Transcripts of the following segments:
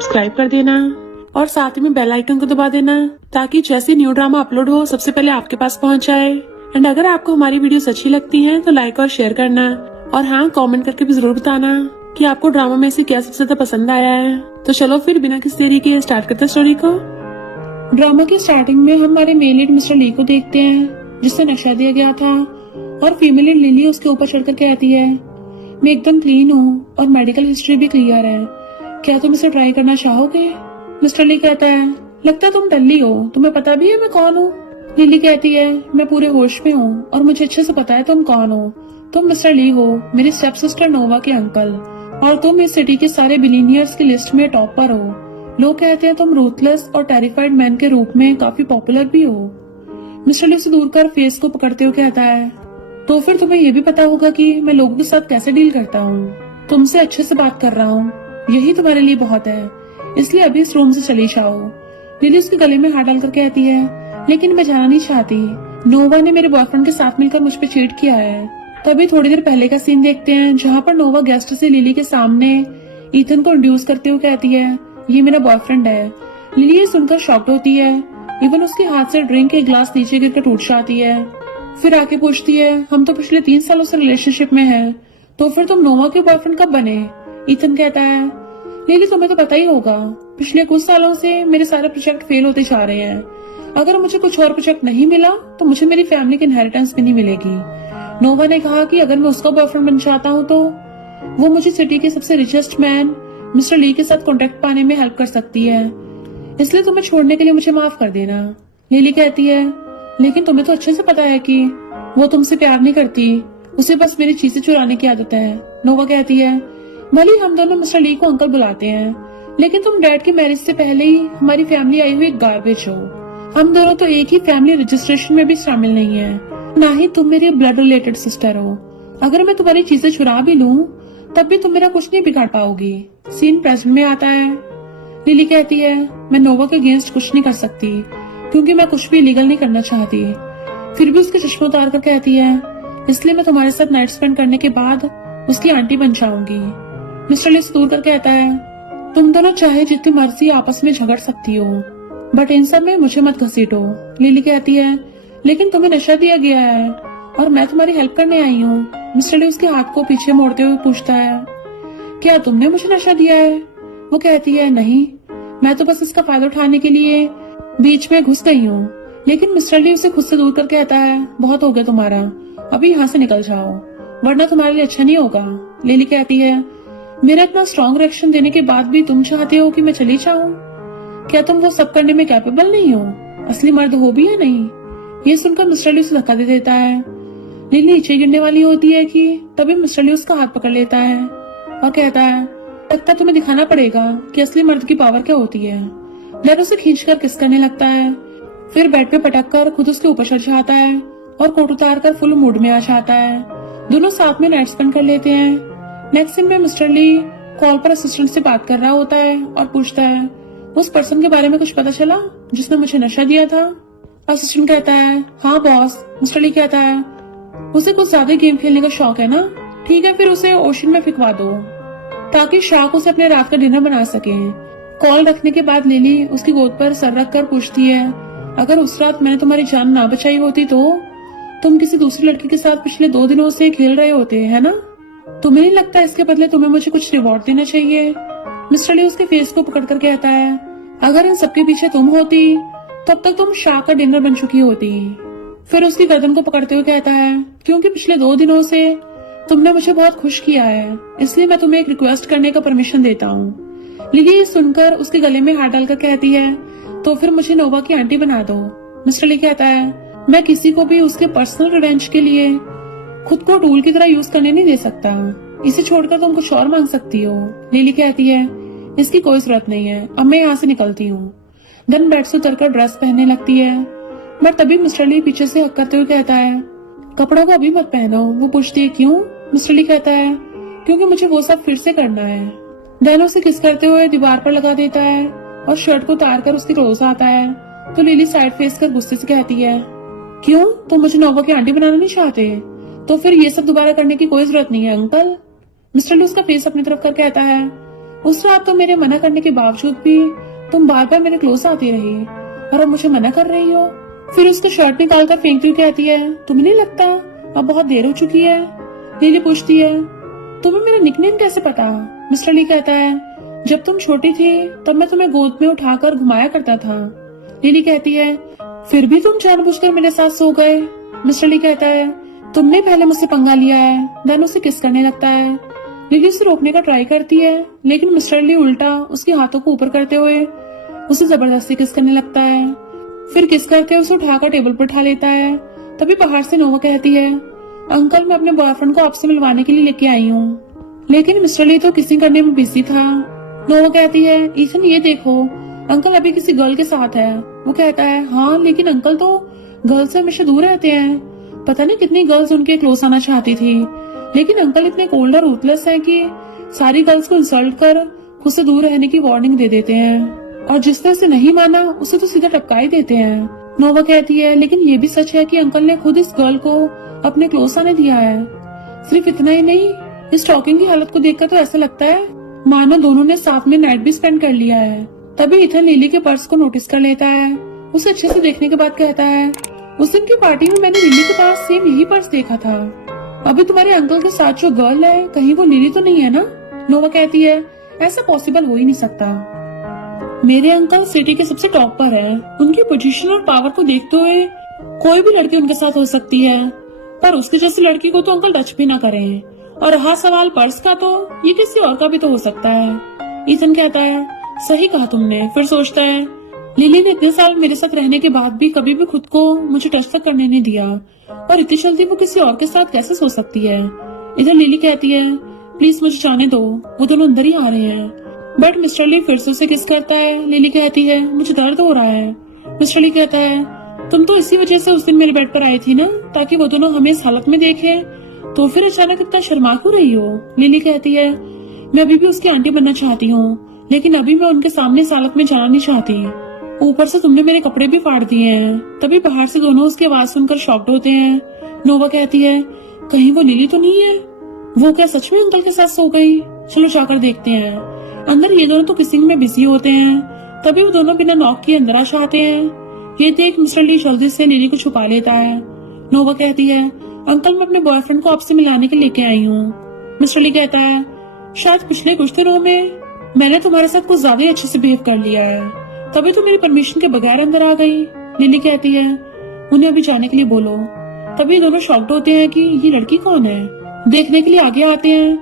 Subscribe कर देना और साथ में बेल आइकन को दबा देना ताकि जैसे न्यू ड्रामा अपलोड हो सबसे पहले आपके पास पहुंच जाए। एंड अगर आपको हमारी वीडियोस अच्छी लगती हैं तो लाइक और शेयर करना और हाँ, कमेंट करके भी जरूर बताना कि आपको ड्रामा में से क्या सबसे ज्यादा पसंद आया है। तो चलो फिर बिना किसी देरी के स्टार्ट करते हैं स्टोरी को। ड्रामा की स्टार्टिंग में हम हमारे मेल लीड मिस्टर ली को देखते हैं जिससे नशा दिया गया था और फीमेल लीड लिली उसके ऊपर चढ़कर कहती है, मैं एकदम क्लीन हूँ और मेडिकल हिस्ट्री भी क्लियर है, क्या तुम इसे ट्राई करना चाहोगे? मिस्टर ली कहता है, लगता है तुम डल्ली हो, तुम्हें पता भी है मैं कौन हूँ? लिली कहती है, मैं पूरे होश में हूँ और मुझे अच्छे से पता है तुम कौन हो। तुम मिस्टर ली हो, मेरी स्टेप सिस्टर नोवा के अंकल, और तुम इस सिटी के सारे बिलीनियर्स की लिस्ट में टॉप पर हो। लोग कहते हैं तुम रूथलेस और टेरिफाइड मैन के रूप में काफी पॉपुलर भी हो। मिस्टर ली से दूर कर फेस को पकड़ते हुए कहता है, तो फिर तुम्हें ये भी पता होगा कि मैं लोगों के साथ कैसे डील करता हूँ। तुमसे अच्छे से बात कर रहा हूँ, यही तुम्हारे लिए बहुत है, इसलिए अभी इस रूम से चली जाओ। लिली उसके गले में हाथ डालकर कहती है, लेकिन मैं जाना नहीं चाहती, नोवा ने मेरे बॉयफ्रेंड के साथ मिलकर मुझ पे चीट किया है। तभी थोड़ी देर पहले का सीन देखते हैं जहाँ पर नोवा गेस्ट से लिली के सामने ईथन को इंट्रोड्यूस करते हुए कहती है, ये मेरा बॉयफ्रेंड है। लिली ये सुनकर शॉक्ड होती है, इवन उसके हाथ से ड्रिंक के ग्लास नीचे गिरकर टूट जाती है। फिर आके पूछती है, हम तो पिछले 3 सालों से रिलेशनशिप में हैं, तो फिर तुम नोवा के बॉयफ्रेंड कब बने? ईथन कहता है, लिली तुम्हें तो पता ही होगा, पिछले कुछ सालों से मेरे सारे प्रोजेक्ट फेल होते जा रहे हैं। अगर मुझे कुछ और प्रोजेक्ट नहीं मिला तो मुझे मेरी फैमिली की इनहेरिटेंस भी नहीं मिलेगी। नोवा ने कहा कि अगर मैं उसका बॉयफ्रेंड बन जाता हूँ तो वो मुझे सिटी के सबसे रिचेस्ट मैन मिस्टर ली के साथ कॉन्टेक्ट पाने में हेल्प कर सकती है, इसलिए तुम्हें छोड़ने के लिए मुझे माफ कर देना। लिली कहती है, लेकिन तुम्हें तो अच्छे से पता है कि वो तुमसे प्यार नहीं करती, उसे बस मेरी चीजें चुराने की आदत है। नोवा कहती है, भले हम दोनों मिस्टर ली को अंकल बुलाते हैं, लेकिन तुम डैड की मैरिज से पहले ही हमारी फैमिली आई हुई गार्बेज हो। हम दोनों तो एक ही फैमिली रजिस्ट्रेशन में भी शामिल नहीं है, ना ही तुम मेरी ब्लड रिलेटेड सिस्टर हो। अगर मैं तुम्हारी चीजें चुरा भी लूं तब भी तुम मेरा कुछ नहीं बिगाड़ पाओगी। सीन प्रेजेंट में आता है। लिली कहती है, मैं नोवा के अगेंस्ट कुछ नहीं कर सकती क्योंकि मैं कुछ भी इलीगल नहीं करना चाहती। फिर भी उसके चश्मे उतार कर कहती है, इसलिए मैं तुम्हारे साथ नाइट स्पेंड करने के बाद उसकी आंटी बन जाऊंगी। मिस्टर ली से दूर कर कहता है, तुम दोनों चाहे जितनी मर्जी आपस में झगड़ सकती हो, बट इन सब में मुझे मत घसीटो। लिली कहती है, लेकिन तुम्हें नशा दिया गया है और मैं तुम्हारी हेल्प करने आई हूँ। मिस्टर ली उसके हाथ को पीछे मोड़ते हुए पूछता है, क्या तुमने मुझे नशा दिया है? वो कहती है, नहीं, मैं तो बस इसका फायदा उठाने के लिए बीच में घुस गई हूँ। लेकिन मिस्टर ली उसे खुद से दूर कर कहता है, बहुत हो गया तुम्हारा, अभी यहाँ से निकल जाओ वरना तुम्हारे लिए अच्छा नहीं होगा। लिली कहती है, मेरा इतना स्ट्रॉन्ग रिएक्शन देने के बाद भी तुम चाहते हो कि मैं चली जाऊं? क्या तुम वो सब करने में कैपेबल नहीं हो? असली मर्द हो भी या नहीं? ये सुनकर मिस्टर ली उसे धक्का दे देता है। लिली नीचे गिरने वाली होती है कि तभी मिस्टर ली उसका हाथ पकड़ लेता है और कहता है, लगता तुम्हें दिखाना पड़ेगा कि असली मर्द की पावर क्या होती है। देन उसे खींचकर किस करने लगता है, फिर बेड पे पटक कर खुद उसके ऊपर चढ़ जाता है और कोट उतार कर फुल मूड में आ जाता है। दोनों साथ में नाइट स्पेंड कर लेते हैं। नेक्स्ट सीन में मिस्टर ली कॉल पर असिस्टेंट से बात कर रहा होता है और पूछता है, उस पर्सन के बारे में कुछ पता चला जिसने मुझे नशा दिया था? असिस्टेंट कहता है, हाँ बॉस। मिस्टर ली कहता है, उसे कुछ ज्यादा गेम खेलने का शौक है ना? ठीक है, फिर उसे ओशन में फिकवा दो ताकि शार्क उसे अपने रात का डिनर बना सके। कॉल रखने के बाद लिली उसकी गोद पर सर रख कर पूछती है, अगर उस रात मैंने तुम्हारी जान ना बचाई होती तो तुम किसी दूसरी लड़की के साथ पिछले 2 दिनों से खेल रहे होते, है ना? तुम्हें नहीं लगता इसके बदले तुम्हें मुझे कुछ रिवॉर्ड देना चाहिए? मिस्टर ली उसके फेस को पकड़कर कहता है, अगर इन सबके पीछे तुम होती तब तक तुम शार्क का डिनर बन चुकी होती। फिर उसकी गर्दन को पकड़ते हुए कहता है, क्योंकि पिछले 2 दिनों से तुमने मुझे बहुत खुश किया है, इसलिए मैं तुम्हें एक रिक्वेस्ट करने का परमिशन देता हूँ। लिली ये सुनकर उसके गले में हाथ डालकर कहती है, तो फिर मुझे नोवा की आंटी बना दो। मिस्टर ली कहता है, मैं किसी को भी उसके पर्सनल रिवेंज के लिए खुद को टूल की तरह यूज करने नहीं दे सकता। इसे छोड़कर तुम कुछ और मांग सकती हो। लिली कहती है, इसकी कोई जरूरत नहीं है, अब मैं यहाँ से निकलती हूँ। देन बेड से उतरकर ड्रेस पहनने लगती है, बट तभी मिस्टर ली पीछे से हक करते हुए कहता है, कपड़ों को अभी मत पहनो। वो पूछती है, क्यों? मिस्टर ली कहता है, क्योंकि मुझे वो सब फिर से करना है। देन उसे किस करते हुए दीवार पर लगा देता है और शर्ट को उतार कर उसके क्लोज आता है तो लिली साइड फेस कर गुस्से से कहती है, क्यों? तुम मुझे नोवा की आंटी बनाना नहीं चाहते? तो फिर ये सब दोबारा करने की कोई जरूरत नहीं है अंकल। मिस्टर ली उसका फेस अपनी तरफ कर कहता है, उस रात तो मेरे मना करने के बावजूद भी तुम बार बार मेरे क्लोज आती रही और अब मुझे मना कर रही हो। फिर उसका शर्ट निकाल कर फेंकती हुई कहती है, तुम्हें नहीं लगता अब बहुत देर हो चुकी है? लिली पूछती है, तुम्हें मेरा निकनेम कैसे पता? मिस्टर ली कहता है, जब तुम छोटी थी तब मैं तुम्हें गोद में उठाकर घुमाया करता था। लिली कहती है, फिर भी तुम जानबूझकर मेरे साथ सो गए। मिस्टर ली कहता है, तुमने पहले मुझसे पंगा लिया है। देन उसे किस करने लगता है। लिली उसे रोकने का ट्राई करती है, लेकिन मिस्टर ली उल्टा उसके हाथों को ऊपर करते हुए उसे जबरदस्ती किस करने लगता है। फिर किस करके उसे उठाकर टेबल पर उठा लेता है। तभी बाहर से नोवा कहती है, अंकल मैं अपने बॉयफ्रेंड को आपसे मिलवाने के लिए लेके आई हूँ। लेकिन मिस्टर ली तो किसिंग करने में बिजी था। नोवा कहती है, ईथन ये देखो अंकल अभी किसी गर्ल के साथ है। वो कहता है, हाँ लेकिन अंकल तो गर्ल से हमेशा दूर रहते हैं। पता नहीं कितनी गर्ल्स उनके क्लोज आना चाहती थी, लेकिन अंकल इतने कोल्ड और रूथलेस हैं कि सारी गर्ल्स को इंसल्ट कर खुद से दूर रहने की वार्निंग दे देते हैं और जिसने उसे नहीं माना उसे तो सीधा टपका ही देते हैं। नोवा कहती है, लेकिन ये भी सच है कि अंकल ने खुद इस गर्ल को अपने क्लोज आने दिया है। सिर्फ इतना ही नहीं, इस टॉकिंग की हालत को देखकर तो ऐसा लगता है मानो दोनों ने साथ में नाइट भी स्पेंड कर लिया है। तभी इथन लिली के पर्स को नोटिस कर लेता है। उसे अच्छे से देखने के बाद कहता है, उस दिन की पार्टी में मैंने लिली के पास सेम यही पर्स देखा था। अभी तुम्हारे अंकल के साथ जो गर्ल है कहीं वो लिली तो नहीं है ना? नोवा कहती है, ऐसा पॉसिबल हो ही नहीं सकता। मेरे अंकल सिटी के सबसे टॉप पर है। उनकी पोजीशन और पावर को देखते हुए कोई भी लड़की उनके साथ हो सकती है, पर उसके जैसी लड़की को तो अंकल टच भी ना करें। और रहा सवाल पर्स का, तो ये किसी और का भी तो हो सकता है। ईथन कहता है, सही कहा तुमने। फिर सोचता है, लिली ने इतने साल मेरे साथ रहने के बाद भी कभी भी खुद को मुझे टच तक करने नहीं दिया, और इतनी जल्दी वो किसी और के साथ कैसे सो सकती है। इधर लिली कहती है, प्लीज मुझे जाने दो, वो दोनों अंदर ही आ रहे हैं। बट मिस्टर ली फिर से उसे किस करता है। लिली कहती है, मुझे दर्द हो रहा है। मिस्टर ली कहता है, तुम तो इसी वजह से उस दिन मेरे बेड पर आई थी ना, ताकि वो दोनों हमें इस हालत में देखे, तो फिर अचानक इतना शर्मा क्यों रही हो? लिली कहती है, मैं अभी भी उसकी आंटी बनना चाहती हूँ, लेकिन अभी मैं उनके सामने इस हालत में जाना नहीं चाहती। ऊपर से तुमने मेरे कपड़े भी फाड़ दिए हैं। तभी बाहर से दोनों उसकी आवाज सुनकर शॉक्ड होते हैं। नोवा कहती है, कहीं वो लिली तो नहीं है? वो क्या सच में अंकल के साथ सो गई? चलो जाकर देखते हैं। अंदर ये दोनों तो किसिंग में बिजी होते हैं। तभी वो दोनों बिना नॉक किए अंदर आ जाते हैं। ये देख मिस्टर ली जल्दी से लिली को छुपा लेता है। नोवा कहती है, अंकल मैं अपने बॉयफ्रेंड को आपसे मिलाने के लेके आई हूँ। मिस्टर ली कहता है, शायद पिछले कुछ दिनों में मैंने तुम्हारे साथ कुछ ज्यादा ही अच्छे से बिहेव कर लिया है, तभी तो मेरी परमिशन के बगैर अंदर आ गई। लिली कहती है, उन्हें अभी जाने के लिए बोलो। तभी दोनों शॉक्ड होते हैं कि ये लड़की कौन है। देखने के लिए आगे आते हैं।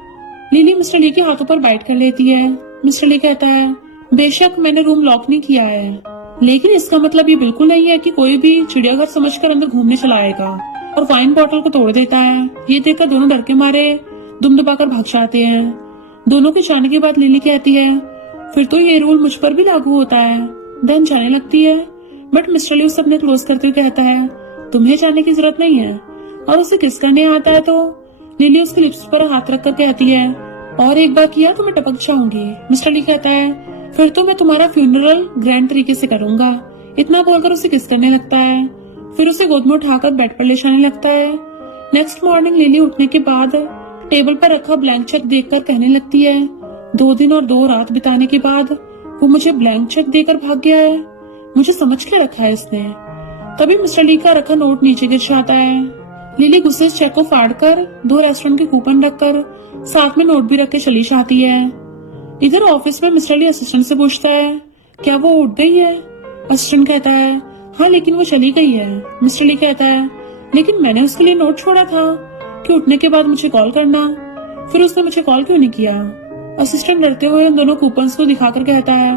लिली मिस्टर ली के हाथों पर बाइट कर लेती है। मिस्टर ली कहता है, बेशक मैंने रूम लॉक नहीं किया है, लेकिन इसका मतलब ये बिल्कुल नहीं है कि कोई भी चिड़ियाघर समझकर अंदर घूमने चला आएगा। और वाइन बॉटल को तोड़ देता है। ये देखकर दोनों डर के मारे दुम दबाकर भाग जाते हैं। दोनों के जाने के बाद लिली कहती है, फिर तो ये रूल मुझ पर भी लागू होता है। देन जाने लगती है, बट मिस्टर ली उसे अपने क्लोज करते हुए कहता है, तुम्हें जाने की जरूरत नहीं है। और उसे किस करने आता है तो लिली उसके लिप्स पर हाथ रखकर कहती है, और एक बार किया तो मैं टपक जाऊंगी। मिस्टर ली कहता है, फिर तो मैं तुम्हारा फ्यूनरल ग्रैंड तरीके से करूंगा। इतना बोलकर उसे किस करने लगता है। फिर उसे गोद में उठाकर बेड पर ले जाने लगता है। नेक्स्ट मॉर्निंग लिली उठने के बाद टेबल पर रखा ब्लैंक चेक देखकर कहने लगती है, 2 दिन और 2 रात बिताने के बाद वो मुझे ब्लैंक चेक देकर भाग गया है। मुझे समझ के रखा है इसने। तभी मिस्टर ली का रखा नोट नीचे गिर जाता है। लिली गुस्से से चेक को फाड़कर 2 रेस्टोरेंट के कूपन रखकर साथ में नोट भी रख के चली जाती है। इधर ऑफिस में मिस्टर ली असिस्टेंट से पूछता है, क्या वो उठ गई है? असिस्टेंट कहता है, हाँ लेकिन वो चली गई है। मिस्टर ली कहता है, लेकिन मैंने उसके लिए नोट छोड़ा था कि उठने के बाद मुझे कॉल करना। फिर उसने मुझे कॉल क्यों नहीं किया? असिस्टेंट डरते हुए उन दोनों कूपन्स को दिखाकर कहता है,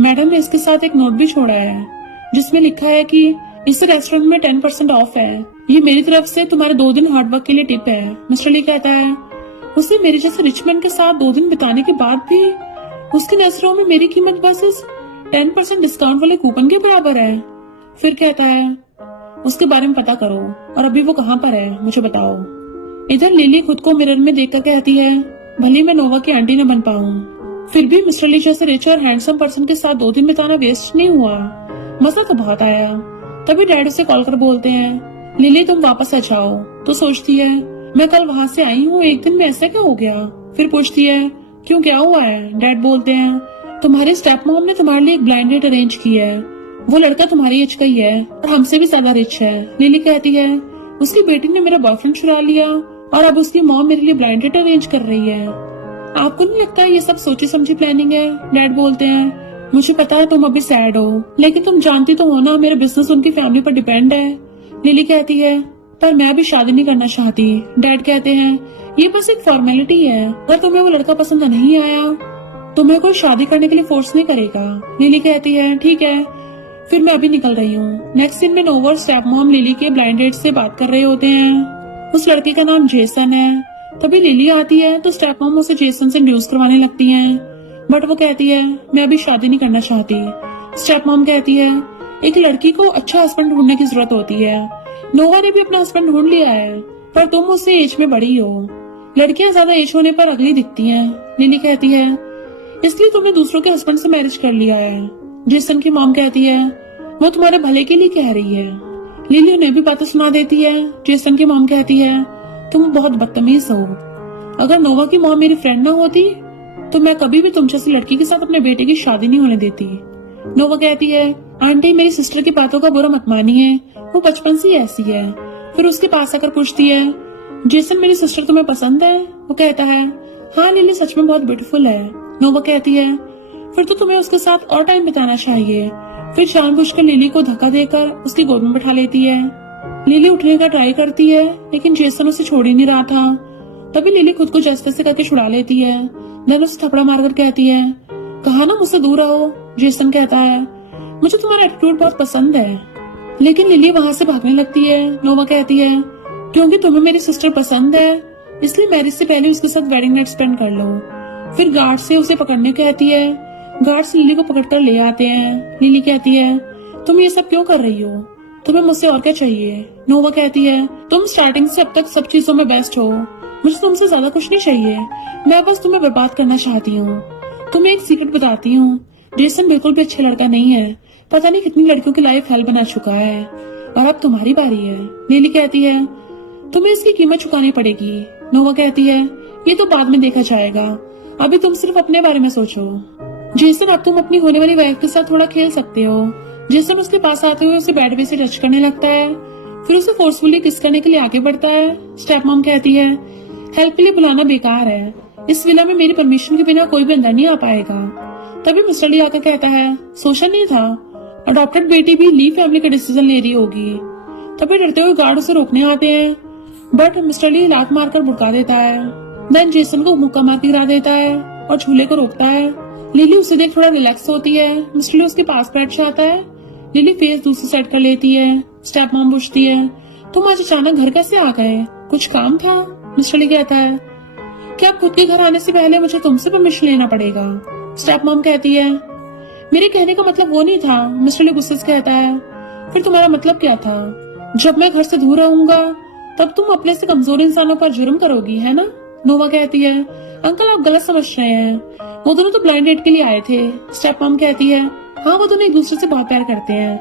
मैडम ने इसके साथ एक नोट भी छोड़ा है जिसमें लिखा है कि इस रेस्टोरेंट में 10% ऑफ है। ये मेरी तरफ से तुम्हारे 2 दिन हार्डवर्क के लिए टिप है। मिस्टर ली कहता है, उसे मेरे जैसे रिचमैन के साथ 2 दिन बिताने के बाद भी उसकी नजरों में मेरी कीमत बस इस 10% डिस्काउंट वाले कूपन के बराबर है। फिर कहता है, उसके बारे में पता करो और अभी वो कहाँ पर है मुझे बताओ। इधर लिली खुद को मिरर में देखकर कहती है, भले मैं नोवा की आंटी न बन पाऊं, फिर भी मिस्टर ली जैसे रिच और हैंडसम पर्सन के साथ 2 दिन बिताना वेस्ट नहीं हुआ। मजा तो बहुत आया। तभी डैड उसे कॉल कर बोलते हैं, लिली तुम वापस आ जाओ। तो सोचती है, मैं कल वहाँ से आई हूँ, 1 दिन में ऐसा क्या हो गया? फिर पूछती है, क्यों, क्या हुआ है? डैड बोलते हैं तुम्हारे स्टेप मॉम ने तुम्हारे लिए एक ब्लाइंड डेट अरेंज की है। वो लड़का तुम्हारी एज का ही है और हमसे भी ज्यादा रिच है। लिली कहती है उसकी बेटी ने मेरा बॉयफ्रेंड चुरा लिया और अब उसकी मॉम मेरे लिए ब्लाइंड डेट अरेंज कर रही है। आपको नहीं लगता ये सब सोची समझी प्लानिंग है? डैड बोलते हैं मुझे पता है तुम अभी सैड हो, लेकिन तुम जानती तो हो ना मेरा बिजनेस उनकी फैमिली पर डिपेंड है। लिली कहती है पर मैं अभी शादी नहीं करना चाहती। डैड कहते हैं ये बस एक फॉर्मेलिटी है, अगर तुम्हें वो लड़का पसंद नहीं आया तुम्हें कोई शादी करने के लिए फोर्स नहीं करेगा। लिली कहती है ठीक है फिर मैं अभी निकल रही हूँ। नेक्स्ट सीन में नोवा और स्टेप मॉम लिली के ब्लाइंड डेट से बात कर रहे होते हैं। उस लड़के का नाम जेसन है। तभी लिली आती है तो स्टेप मॉम उसे जेसन से इंट्रोड्यूस करवाने लगती हैं, बट वो कहती है मैं अभी शादी नहीं करना चाहती। स्टेप मॉम कहती है एक लड़की को अच्छा हस्बैंड ढूंढने की जरूरत होती है। नोवा ने भी अपना हस्बैंड ढूंढ लिया है पर तुम उससे एज में बड़ी हो, लड़कियां ज्यादा एज होने पर अगली दिखती हैं। लिली कहती है इसलिए तुमने दूसरों के हस्बैंड से मैरिज कर लिया है। जेसन की मॉम कहती है वो तुम्हारे भले के लिए कह रही है। लिली उन्हें भी बातें सुना देती है। जेसन की मॉम कहती है तुम बहुत बदतमीज हो, अगर नोवा की मॉम मेरी फ्रेंड ना होती तो मैं कभी भी तुम जैसी लड़की के साथ अपने बेटे की शादी नहीं होने देती। नोवा कहती है आंटी मेरी सिस्टर की बातों का बुरा मत मानिए, वो बचपन से ही ऐसी है। फिर उसके पास आकर पूछती है जेसन मेरी सिस्टर तुम्हें पसंद है? वो कहता है हाँ लिली सच में बहुत ब्यूटीफुल है। नोवा कहती है फिर तो तुम्हें उसके साथ और टाइम बिताना चाहिए। फिर जानबूझकर लिली को धक्का देकर उसकी गोद में बैठा लेती है। लिली उठने का ट्राई करती है लेकिन जेसन उसे छोड़ ही नहीं रहा था। तभी लिली खुद को जैसे तैसे करके छुड़ा लेती है। देन उसे थपड़ा मारकर कहती है कहा ना मुझसे दूर रहो। जेसन कहता है मुझे तुम्हारा एटीट्यूड बहुत पसंद है, लेकिन लिली वहाँ से भागने लगती है। नोवा कहती है क्योंकि तुम्हें मेरी सिस्टर पसंद है इसलिए मैरिज से पहले उसके साथ वेडिंग नाइट स्पेंड कर लो। फिर गार्ड से उसे पकड़ने कहती है। गार्ड्स लिली को पकड़कर ले आते हैं। लिली कहती है तुम ये सब क्यों कर रही हो, तुम्हें मुझसे और क्या चाहिए? नोवा कहती है तुम स्टार्टिंग से अब तक सब चीजों में बेस्ट हो, मुझे तुमसे ज्यादा कुछ नहीं चाहिए, मैं बस तुम्हें बर्बाद करना चाहती हूँ। तुम्हें एक सीक्रेट बताती हूँ, जेसन बिल्कुल भी अच्छा लड़का नहीं है, पता नहीं कितनी लड़कियों की लाइफ हेल बना चुका है और अब तुम्हारी बारी है। लिली कहती है तुम्हें इसकी कीमत चुकानी पड़ेगी। नोवा कहती है ये तो बाद में देखा जाएगा, अभी तुम सिर्फ अपने बारे में सोचो। जेसन अब तुम अपनी होने वाली वाइफ के साथ थोड़ा खेल सकते हो। जेसन उसके पास आते हुए उसे बेड पे से टच करने लगता है, फिर उसे फोर्सफुली किस करने के लिए आगे बढ़ता है। स्टेप मॉम कहती है हेल्प के लिए बुलाना बेकार है, इस विला में मेरी परमिशन के बिना कोई भी अंदर नहीं आ पाएगा। तभी मिस्टर ली आकर कहता है सोशल नहीं था, अडॉप्टेड बेटी भी ली फैमिली का डिसीजन ले रही होगी। तभी डरते हुए गार्ड उसे रोकने आते हैं, बट मिस्टर ली लात मारकर भुड़का देता है। देन जेसन को मुक्का मार के गिरा देता है और झूले को रोकता है। लिली उसे देख थोड़ा रिलैक्स होती है। मिस्टर ली उसके पास बैठ जाता है। लिली फेस दूसरी साइड कर लेती है। स्टेप मॉम पूछती है तुम आज अचानक घर कैसे आ गए, कुछ काम था? मिस्टर ली कहता है क्या खुद के घर आने से पहले मुझे तुमसे परमिशन लेना पड़ेगा? स्टेप मॉम कहती है मेरे कहने का मतलब वो नहीं था। मिस्टर ली गुस्से से कहता है फिर तुम्हारा मतलब क्या था? जब मैं घर से दूर रहूंगा तब तुम अपने से कमजोर इंसानों पर जुर्म करोगी, है ना? नोवा कहती है अंकल आप गलत समझ रहे हैं, वो दोनों तो ब्लाइंड डेट के लिए आए थे। स्टेप मॉम कहती है हाँ वो दोनों एक दूसरे से बहुत प्यार करते हैं,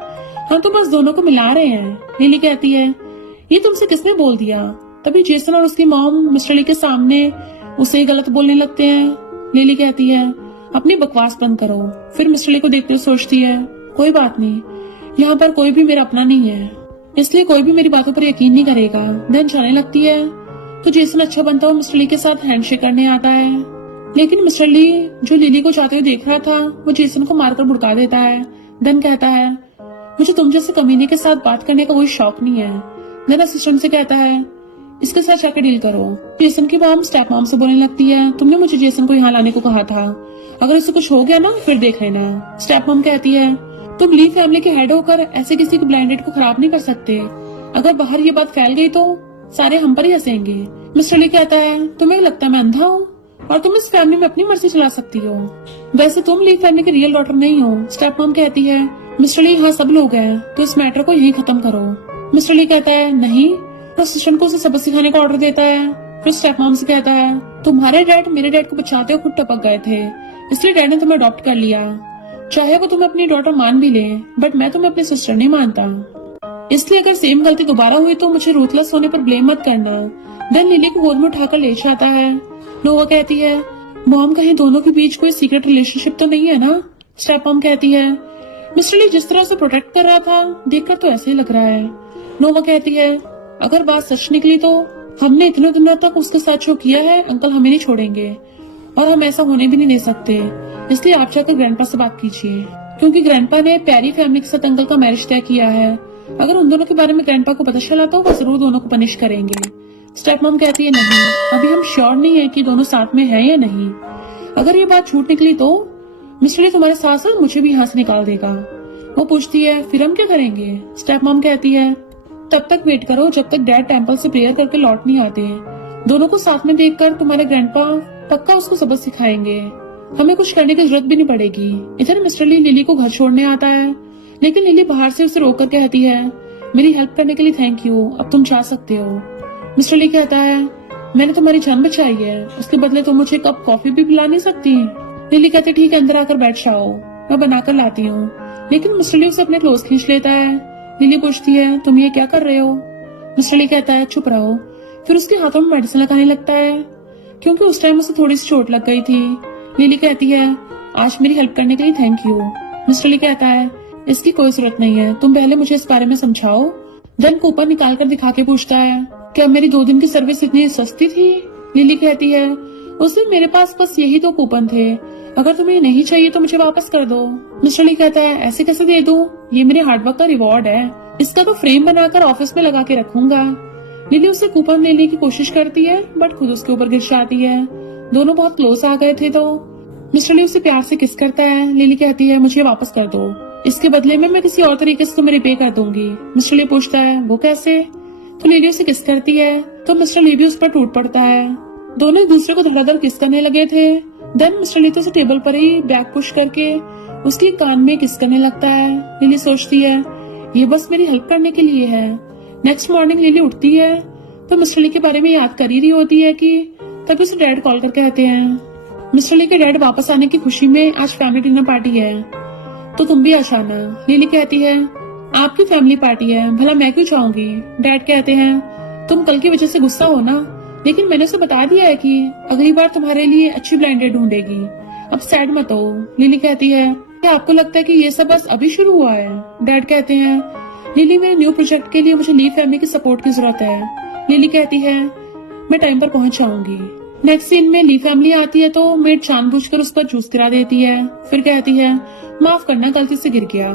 हम तो बस दोनों को मिला रहे हैं। लिली कहती है ये तुमसे किसने बोल दिया? तभी जेसन और उसकी मॉम मिस्टर ली के सामने उसे गलत बोलने लगते हैं। लिली कहती है अपनी बकवास बंद करो। फिर मिस्टर ली को देखते हुए सोचती है कोई बात नहीं, यहाँ पर कोई भी मेरा अपना नहीं है, इसलिए कोई भी मेरी बातों पर यकीन नहीं करेगा। देन जाने लगती है तो जेसन अच्छा बनता हुआ मिस्टर ली के साथ हैंडशेक करने आता है, लेकिन मिस्टर ली जो लिली को जाते हुए देख रहा था वो जेसन को मारकर भुड़का देता है। देन कहता है मुझे तुम जैसे कमीने के साथ बात करने का कोई शौक नहीं है। देन असिस्टेंट से कहता है इसके साथ जाकर डील करो। जेसन की मॉम स्टेप मॉम से बोलने लगती है तुमने मुझे जेसन को यहाँ लाने को कहा था, अगर इसे कुछ हो गया ना फिर देख लेना। स्टेप मॉम कहती है तुम ली फैमिली के हेड होकर ऐसे किसी के ब्लाइंड डेट को खराब नहीं कर सकते, अगर बाहर ये बात फैल गई तो सारे हम पर ही हंसेंगे। मिस्टर ली कहता है तुम्हें लगता है मैं अंधा हूँ और तुम इस फैमिली में अपनी मर्जी चला सकती हो, वैसे तुम ली फैमिली की रियल डॉटर नहीं हो। स्टेप मॉम कहती है मिस्टर ली हाँ सब लोग हैं, तो इस मैटर को यहीं खत्म करो। मिस्टर ली कहता है नहीं, तो असिस्टेंट को उसे सबक सिखाने का ऑर्डर देता है। फिर स्टेप मॉम से कहता है तुम्हारे डैड मेरे डैड को बचाते हुए खुद टपक गए थे, इसलिए डैड ने तुम्हें अडॉप्ट कर लिया, चाहे वो तुम्हें अपनी डॉटर मान भी ले, बट मैं तुम्हें अपनी सिस्टर नहीं मानता, इसलिए अगर सेम गलती दोबारा हुई तो मुझे रूथलेस होने पर ब्लेम मत करना। देन लिली को गोद में उठाकर ले जाता है। नोवा कहती है मॉम कहीं दोनों के बीच कोई सीक्रेट रिलेशनशिप तो नहीं है ना? स्टेप मॉम कहती है मिस्टर ली जिस तरह से प्रोटेक्ट कर रहा था देखकर तो ऐसे ही लग रहा है। नोवा कहती है अगर बात सच निकली तो हमने इतने दिनों तक उसके साथ जो किया है अंकल हमें नहीं छोड़ेंगे और हम ऐसा होने भी नहीं दे सकते, इसलिए आप जाकर ग्रैंडपा से बात कीजिए, क्योंकि ग्रैंडपा ने प्यारी फैमिली के साथ अंकल का मैरिज तय किया है। अगर उन दोनों के बारे में ग्रैंडपा को पता चला तो वो जरूर दोनों को पनिश करेंगे। स्टेप मॉम कहती है नहीं, अभी हम श्योर नहीं है कि दोनों साथ में हैं या नहीं। अगर ये बात झूठ निकली तो मिस्टर ली तुम्हारे साथ साथ मुझे भी यहाँ से निकाल देगा। वो पूछती है फिर हम क्या करेंगे? स्टेप मॉम कहती है तब तक वेट करो जब तक डैड टेंपल से प्रेयर करके लौट नहीं आते। दोनों को साथ में देखकर तुम्हारे ग्रैंडपा पक्का उसको सबक सिखाएंगे, हमें कुछ करने की जरूरत भी नहीं पड़ेगी। इधर मिस्टर ली लिली को घर छोड़ने आता है, लेकिन लिली बाहर से उसे रोक कर कहती है मेरी हेल्प करने के लिए थैंक यू, अब तुम जा सकते हो। मिस्टर ली कहता है मैंने तुम्हारी जान बचाई है, उसके बदले तुम मुझे कप कॉफी भी पिला नहीं सकती? लिली कहती ठीक है अंदर आकर बैठ जाओ, मैं बनाकर लाती हूँ। लेकिन मिस्टर ली उसे अपने क्लोज खींच लेता है। लिली पूछती है तुम ये क्या कर रहे हो? मिस्टर ली कहता है चुप रहो। फिर उसके हाथों में मेडिसिन लगाने लगता है, क्योंकि उस टाइम उसे थोड़ी सी चोट लग गई थी। लिली कहती है आज मेरी हेल्प करने के लिए थैंक यू। मिस्टर ली कहता है इसकी कोई जरूरत नहीं है, तुम पहले मुझे इस बारे में समझाओ। देन कूपन निकाल कर दिखा के पूछता है क्या मेरी 2 दिन की सर्विस इतनी सस्ती थी? लिली कहती है उस दिन मेरे पास बस यही 2 कूपन थे, अगर तुम्हें नहीं चाहिए तो मुझे वापस कर दो। मिस्टर ली कहता है ऐसे कैसे दे दूं, ये मेरे हार्डवर्क का रिवॉर्ड है, इसका तो फ्रेम बनाकर ऑफिस में लगा के रखूंगा। लिली उससे कूपन लेने की कोशिश करती है बट खुद उसके ऊपर गिर जाती है। दोनों बहुत क्लोज आ गए थे तो मिस्टर ली उसे प्यार से किस करता है। लिली कहती है मुझे वापस कर दो, इसके बदले में मैं किसी और तरीके से तुम्हें रिपे कर दूंगी। मिस्टर ली पूछता है वो कैसे? तो लिली उसे किस करती है तो मिस्टर ली भी उस पर टूट पड़ता है। दोनों एक दूसरे को धड़ाधड़ किस करने लगे थे। देन मिस्टर ली तो उसे टेबल पर ही बैग पुश करके उसके कान में किस करने लगता है। लिली सोचती है ये बस मेरी हेल्प करने के लिए है। नेक्स्ट मॉर्निंग लिली उठती है तो मिस्टर ली के बारे में याद कर ही रही होती है कि तभी उसे डैड कॉल कर कहते हैं मिस्टर ली के डैड वापस आने की खुशी में आज फैमिली डिनर पार्टी है, तो तुम भी आ जाना। लिली कहती है आपकी फैमिली पार्टी है, भला मैं क्यों जाऊंगी? डैड कहते हैं तुम कल की वजह से गुस्सा हो ना, लेकिन मैंने उसे बता दिया है कि अगली बार तुम्हारे लिए अच्छी ब्लाइंडेड ढूंढेगी, अब सैड मत हो। लिली कहती है क्या आपको लगता है कि ये सब बस अभी शुरू हुआ है? डैड कहते हैं लिली मेरे न्यू प्रोजेक्ट के लिए मुझे ली फैमिली की सपोर्ट की जरूरत है। लिली कहती है मैं टाइम पर पहुंच जाऊंगी। नेक्स्ट सीन में ली फैमिली आती है तो मेड जानबूझकर उस पर जूस गिरा देती है, फिर कहती है माफ करना गलती से गिर गया,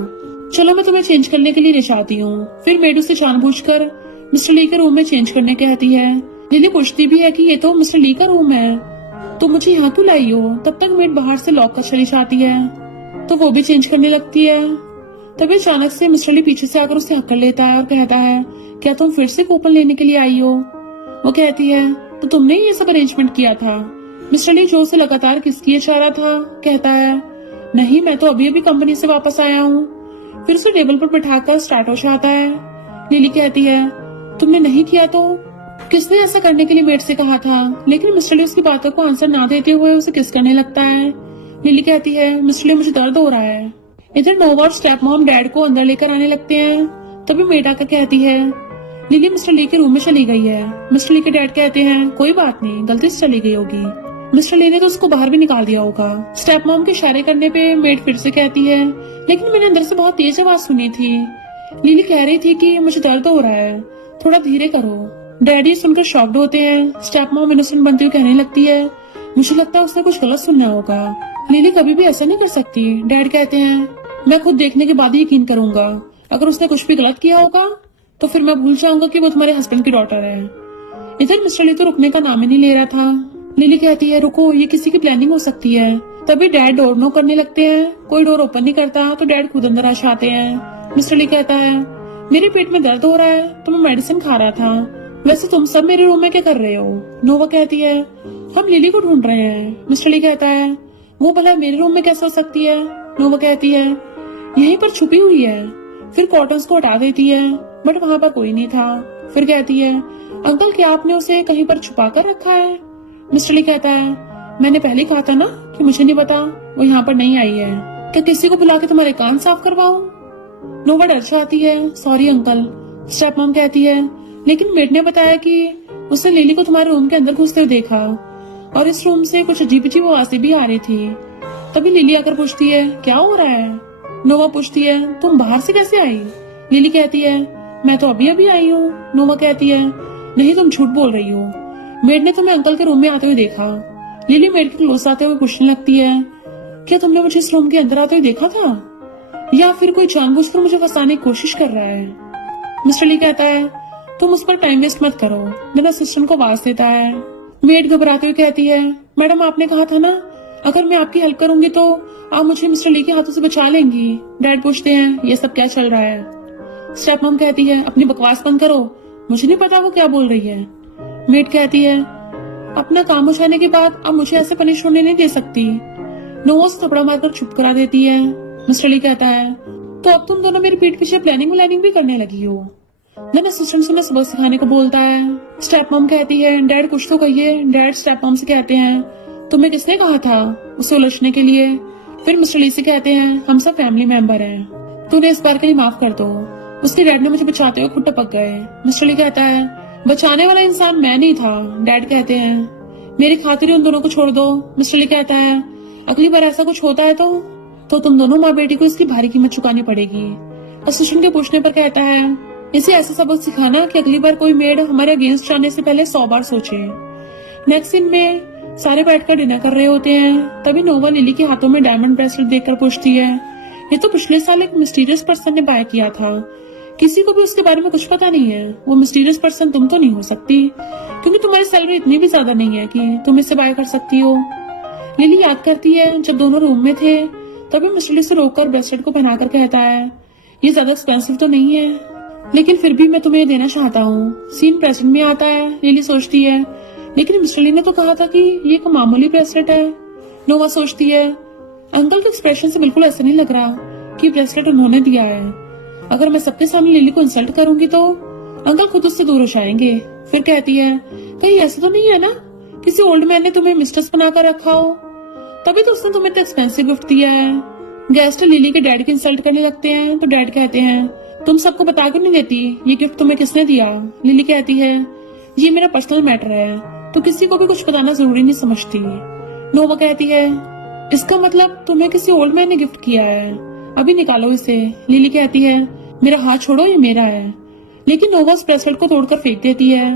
चलो मैं तुम्हें चेंज करने के लिए ले जाती हूँ। फिर मेड उसे जानबूझकर मिस्टर ली के रूम में चेंज करने कहती है। लिली पूछती भी है कि ये तो मिस्टर ली का रूम है, तो मुझे यहाँ क्यों लाई हो? तब तक मेड बाहर से लॉक कर चली जाती है तो वो भी चेंज करने लगती है। तभी अचानक से मिस्टर ली पीछे से आकर उसे हक कर लेता है और कहता है क्या तुम फिर से कूपन लेने के लिए आई हो? वो कहती है तो तुमने ये सब अरेंजमेंट किया था। मिस्टर ली जो उसे लगातार किस किए जा रहा था कहता है नहीं, मैं तो अभी अभी कंपनी से वापस आया हूँ। फिर उसे टेबल पर बैठाकर स्टार्ट हो जाता है। लिली कहती है तुमने नहीं किया तो किसने ऐसा करने के लिए मेड से कहा था? लेकिन मिस्टर ली उसकी बातों को आंसर ना देते हुए उसे किस करने लगता है। लिली कहती है मिस्टर ली मुझे दर्द हो रहा है। इधर नोवा और स्टेप मॉम डैड को अंदर लेकर आने लगते हैं, तभी मेड आकर कहती है लिली मिस्टर ली के रूम में चली गई है। मिस्टर ली के डैड कहते हैं कोई बात नहीं, गलती से चली गई होगी, मिस्टर ली ने तो उसको बाहर भी निकाल दिया होगा। स्टेप मॉम के इशारे करने पे मेड फिर से कहती है लेकिन मैंने अंदर से बहुत तेज आवाज सुनी थी। लिली कह रही थी कि मुझे दर्द हो रहा है, थोड़ा धीरे करो। डैडी सुनकर शॉक्ड होते हैं। स्टेप मॉम इनोसेंट बनती हुई कहने लगती है मुझे लगता है उसने कुछ गलत सुनना होगा, लिली कभी भी ऐसा नहीं कर सकती। डैड कहते हैं मैं खुद देखने के बाद ही यकीन करूंगा, अगर उसने कुछ भी गलत किया होगा तो फिर मैं भूल जाऊंगा कि वो तुम्हारे हस्बैंड की डॉटर है। इधर मिस्टर ली तो रुकने का नाम ही नहीं ले रहा था। लिली कहती है रुको, ये किसी की प्लानिंग हो सकती है। तभी डैड डोर नॉक करने लगते हैं, कोई डोर ओपन नहीं करता तो डैड खुद अंदर आ जाते हैं। मिस्टर ली कहता है मेरे पेट में दर्द हो रहा है तो मैं मेडिसिन खा रहा था, वैसे तुम सब मेरे रूम में क्या कर रहे हो? नोवा कहती है हम लिली को ढूंढ रहे हैं। मिस्टर ली कहता है वो भला मेरे रूम में कैसे हो सकती है? नोवा कहती है यहीं पर छुपी हुई है। फिर कॉटन्स को हटा देती है बट वहाँ पर कोई नहीं था। फिर कहती है अंकल क्या आपने उसे कहीं पर छुपा कर रखा है? मिस्टर ली कहता है मैंने पहले कहा था ना कि मुझे नहीं पता, वो यहाँ पर नहीं आई है, क्या किसी को बुला के तुम्हारे कान साफ करवाऊं? नोवा डर जाती है सॉरी अंकल। स्टेप मॉम कहती है लेकिन मेड ने बताया कि उसने लिली को तुम्हारे रूम के अंदर घुसते हुए देखा। और इस रूम से कुछ अजीब अजीब आवाजें भी आ रही थी। तभी लिली आकर पूछती है, क्या हो रहा है? नोवा पूछती है, तुम बाहर से कैसे आई? लिली कहती है, मैं तो अभी अभी आई हूँ। नोवा कहती है, नहीं तुम झूठ बोल रही हो, मेड ने तुम्हें अंकल के रूम में आते हुए देखा। लिली मेड के क्लोज आते हुए पूछने लगती है, क्या तुमने मुझे इस रूम के अंदर आते हुए देखा था, या फिर कोई जानबूझकर मुझे फंसाने की कोशिश कर रहा है? मिस्टर ली कहता है, तुम उस पर टाइम वेस्ट मत करो। मेरा असिस्टेंट को आवाज देता है। मेड घबराते हुए कहती है, मैडम आपने कहा था ना, अगर मैं आपकी हेल्प करूंगी तो आप मुझे मिस्टर ली के हाथों से बचा लेंगी। डैड पूछते हैं, ये सब क्या चल रहा है? स्टेप मॉम कहती है, अपनी बकवास बंद करो, मुझे नहीं पता वो क्या बोल रही है। मेड कहती है, अपना काम हो जाने के बाद आप मुझे ऐसे पनिश होने नहीं दे सकती। नोवा से थपड़ा मारकर चुप करा देती है। मिस्टर ली कहता है, तो अब तुम दोनों मेरी पीठ पीछे प्लानिंग भी करने लगी हो। देन असिस्टेंट से सबक सिखाने को बोलता है। स्टेप मॉम कहती है, डैड कुछ तो कहिए। डैड स्टेप मॉम से कहते हैं, तुम्हें किसने कहा था उसे उलझने के लिए? फिर मिस्टर ली से कहते हैं, हम सब फैमिली मेंबर हैं, तूने इस बार के लिए माफ कर दो। उसके डैड ने मुझे बचाते हुए खुद टपक गए। मिस्टर ली कहता है, बचाने वाला इंसान मैं नहीं था। डैड कहते हैं, मेरी खातिर उन दोनों को छोड़ दो। मिस्टर ली कहता है, अगली बार ऐसा कुछ होता है तो तुम दोनों माँ बेटी को इसकी भारी कीमत चुकानी पड़ेगी। असिस्टेंट के पूछने पर कहता है, इसे ऐसा सबक सिखाना कि अगली बार कोई मेड हमारे अगेंस्ट जाने से पहले 100 बार सोचे। नेक्स्ट सीन में सारे बैठकर डिनर कर रहे होते हैं। तभी नोवा लिली के हाथों में डायमंड ब्रेसलेट देखकर पूछती है, ये तो पिछले साल एक मिस्टीरियस पर्सन ने बाय किया था, किसी को भी उसके बारे में कुछ पता नहीं है। वो मिस्टीरियस पर्सन तुम तो नहीं हो सकती, क्योंकि तुम्हारी सैलरी इतनी भी ज्यादा नहीं है कि तुम इसे बाय कर सकती हो। लिली याद करती है जब दोनों रूम में थे, तभी मिस्टर ली से रोककर ब्रेसलेट को पहनाकर कहता है, ये ज्यादा एक्सपेंसिव तो नहीं है, लेकिन फिर भी मैं तुम्हें देना चाहता हूँ। सीन प्रेजेंट में आता है। लिली सोचती है, लेकिन मिस्टर ली ने तो कहा था कि ये एक मामूली ब्रेसलेट है। नोवा सोचती है, अंकल के एक्सप्रेशन से बिल्कुल ऐसा नहीं लग रहा कि ब्रेसलेट उन्होंने दिया है। अगर मैं सबके सामने लिली को इंसल्ट करूंगी तो अंकल खुद उससे दूर हो जाएंगे। फिर कहती है, कहीं ऐसा तो नहीं है ना किसी ओल्ड मैन ने तुम्हें मिस्ट्रेस बनाकर रखा हो, तभी तो उसने तुम्हें इतना एक्सपेंसिव गिफ्ट दिया है। गेस्ट लिली के डैड की इंसल्ट करने लगते हैं तो डैड कहते हैं, तुम सबको बता कर नहीं देती ये गिफ्ट तुम्हें किसने दिया? लिली कहती है, ये मेरा पर्सनल मैटर है, तो किसी को भी कुछ बताना जरूरी नहीं समझती। नोवा कहती है, इसका मतलब तुम्हें किसी ओल्ड मैन ने गिफ्ट किया है, अभी निकालो इसे। लिली कहती है, मेरा हाथ छोड़ो, ये मेरा है। लेकिन नोवा उस ब्रेसलेट को तोड़कर फेंक देती है।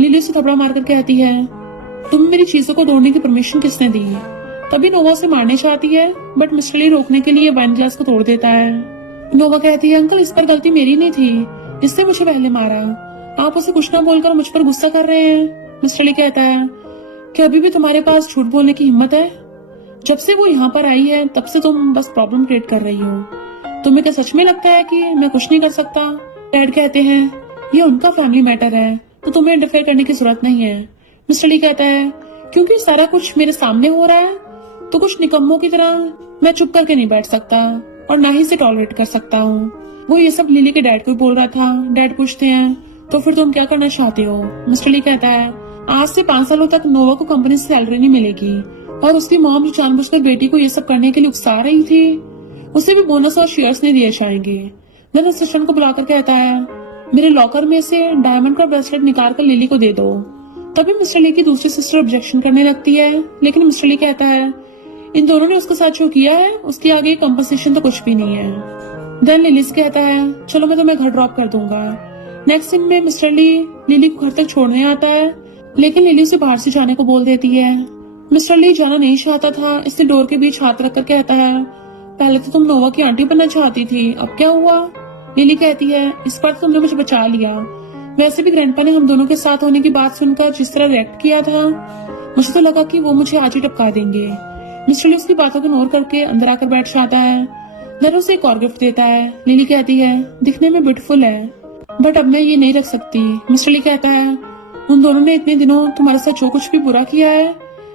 लिली उसे थपड़ा मारकर कहती है, तुम मेरी चीजों को तोड़ने की परमिशन किसने दी? तभी नोवा उसे मारने चाहती है, बट मिस्टर ली रोकने के लिए वाइन ग्लास को तोड़ देता है। नोवा कहती है, अंकल इस पर गलती मेरी नहीं थी, इससे मुझे पहले मारा, आप उसे कुछ ना बोलकर मुझ पर गुस्सा कर रहे हैं। मिस्टर ली कहता है, कि अभी भी तुम्हारे पास झूठ बोलने की हिम्मत है? जब से वो यहाँ पर आई है तब से तुम बस प्रॉब्लम क्रिएट कर रही हो। तुम्हें क्या सच में लगता है कि मैं कुछ नहीं कर सकता? डैड कहते हैं, ये उनका फैमिली मैटर है, तो तुम्हें इंटरफेयर करने की जरूरत नहीं है। मिस्टर ली कहता है, क्योंकि सारा कुछ मेरे सामने हो रहा है तो कुछ निकम्मों की तरह मैं चुप करके नहीं बैठ सकता और ना ही इसे टॉलरेट कर सकता हूँ। वो ये सब लिली के डैड को बोल रहा था। डैड पूछते हैं, तो फिर तुम क्या करना चाहते हो? मिस्टर ली कहता है, आज से 5 सालों तक नोवा को कंपनी से सैलरी नहीं मिलेगी, और उसकी मॉम जो जानबूझकर बेटी को ये सब करने के लिए उकसा रही थी, उसे भी बोनस और शेयर्स नहीं दिए जाएंगे। देन असिस्टेंट को बुलाकर कहता है, मेरे लॉकर में से डायमंड का ब्रेसलेट निकाल कर लिली को दे दो। तभी मिस्टर ली की दूसरी सिस्टर ऑब्जेक्शन करने लगती है, लेकिन मिस्टर ली कहता है, इन दोनों ने उसके साथ जो किया है उसके आगे कंपनसेशन तो कुछ भी नहीं है। देन लिली से कहता है, चलो मैं तुम्हें घर ड्रॉप कर दूंगा। नेक्स्ट सीन में मिस्टर ली लिली को घर तक छोड़ने आता है, लेकिन लिली उसे बाहर से जाने को बोल देती है। मिस्टर ली जाना नहीं चाहता था, इसलिए डोर के बीच हाथ रखकर कहता है, पहले तो तुम नोवा की आंटी बनना चाहती थी, अब क्या हुआ? लिली कहती है, इस बार तुमने मुझे बचा लिया। वैसे भी ग्रैंडपा ने हम दोनों के साथ होने की बात सुनकर जिस तरह रिएक्ट किया था, मुझे तो लगा कि वो मुझे आज ही टपका देंगे। मिस्टर ली उसकी बातों को इग्नोर करके अंदर आकर बैठ जाता है। देन उसे एक और गिफ्ट देता है। लिली कहती है, दिखने में ब्यूटीफुल है, बट अब मैं ये नहीं रख सकती। मिस्टर ली कहता है, उन दोनों ने इतने दिनों तुम्हारे साथ जो कुछ भी बुरा किया है,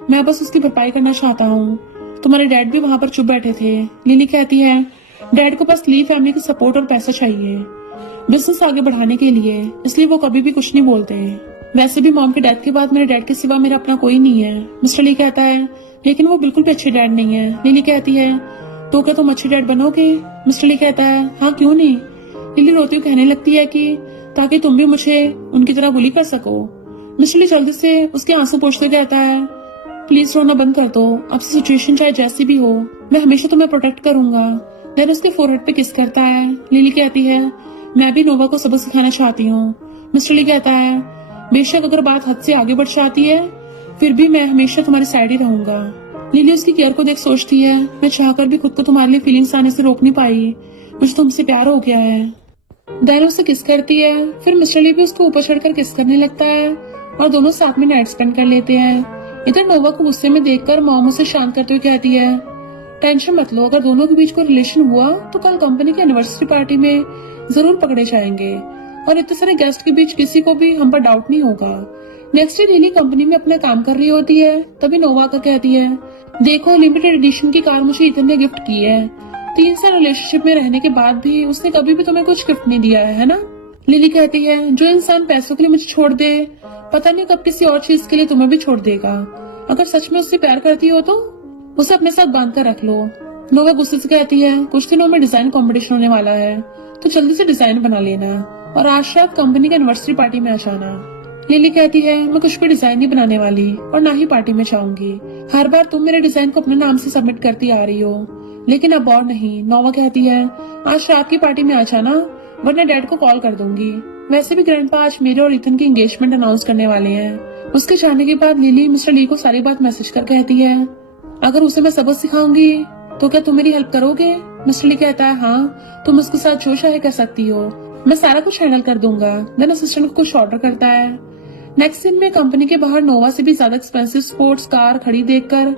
मैं बस उसकी भरपाई करना चाहता हूँ। तुम्हारे डैड भी वहाँ पर चुप बैठे थे। लिली कहती है, डैड को बस ली फैमिली की सपोर्ट और पैसा चाहिए बिजनेस आगे बढ़ाने के लिए, इसलिए वो कभी भी कुछ नहीं बोलते। वैसे भी मॉम के डेथ के बाद मेरे डैड के सिवा मेरा अपना कोई नहीं है। मिस्टर ली कहता है, लेकिन वो बिल्कुल भी अच्छे डैड नहीं है। लिली कहती है, तो क्या तुम अच्छे डैड बनोगे? मिस्टर ली कहता है, हाँ क्यों नहीं। लिली रोती हुई कहने लगती है कि ताकि तुम भी मुझे उनकी तरह बुली कर सको। मिस्टर ली जल्दी से उसके आंसू पोंछते कहता है, प्लीज रोना बंद कर दो, अब से सिचुएशन चाहे जैसी भी हो, मैं हमेशा तुम्हें प्रोटेक्ट करूंगा। देन उसके फोरहेड पे किस करता है। लिली कहती है, मैं भी नोवा को सबक सिखाना चाहती हूँ। मिस्टर ली कहता है, बेशक अगर बात हद से आगे बढ़ जाती है, फिर भी मैं हमेशा तुम्हारी साइड ही रहूंगा। लिली उसकी केयर को देख सोचती है, मैं चाहकर भी खुद को तुम्हारे लिए फीलिंग्स आने से रोक नहीं पाई, मुझे तुमसे प्यार हो गया है। देन उसे किस करती है, फिर मिस्टर ली भी उसको ऊपर चढ़कर किस करने लगता है और दोनों साथ में नाइट स्पेंड कर लेते हैं। इधर नोवा को गुस्से में देखकर मॉम उसे शांत करते हुए कहती है, टेंशन मत लो, अगर दोनों के बीच कोई रिलेशन हुआ तो कल कंपनी की एनिवर्सरी पार्टी में जरूर पकड़े जाएंगे और इतने सारे गेस्ट के बीच किसी को भी हम पर डाउट नहीं होगा। नेक्स्ट डे लिली कंपनी में अपना काम कर रही होती है, तभी नोवा आकर कहती है, देखो लिमिटेड एडिशन की कार मुझे इतने ने गिफ्ट की है। 3 साल रिलेशनशिप में रहने के बाद भी उसने कभी भी तुम्हें कुछ गिफ्ट नहीं दिया है ना। लिली कहती है, जो इंसान पैसों के लिए मुझे छोड़ दे, पता नहीं कब किसी और चीज के लिए तुम्हें भी छोड़ देगा। अगर सच में उससे प्यार करती हो तो उसे अपने साथ बांध कर रख लो। नोवा गुस्से से कहती है, कुछ दिनों में डिजाइन कंपटीशन होने वाला है, तो जल्दी से डिजाइन बना लेना और आज शायद कंपनी की एनिवर्सरी पार्टी में आ जाना। लिली कहती है, मैं कुछ भी डिजाइन नहीं बनाने वाली और ना ही पार्टी में जाऊंगी। हर बार तुम मेरे डिजाइन को अपने नाम से सबमिट करती आ रही हो, लेकिन अब और नहीं। नोवा कहती है, आज रात की पार्टी में आ जाना, वरना डैड को कॉल कर दूंगी। वैसे भी ग्रैंडपा आज मेरे और इथन की एंगेजमेंट अनाउंस करने वाले हैं। उसके जाने के बाद लिली मिस्टर ली को सारी बात मैसेज कर कहती है, अगर उसे मैं सबक सिखाऊंगी तो क्या तुम मेरी हेल्प करोगे। मिस्टर ली कहता है, हाँ, तुम उसके साथ जो चाहे कर सकती हो, मैं सारा कुछ हैंडल कर दूंगा। देन असिस्टेंट को कुछ ऑर्डर करता है। नेक्स्ट सीन में कंपनी के बाहर नोवा से भी ज्यादा एक्सपेंसिव स्पोर्ट्स कार खड़ी देखकर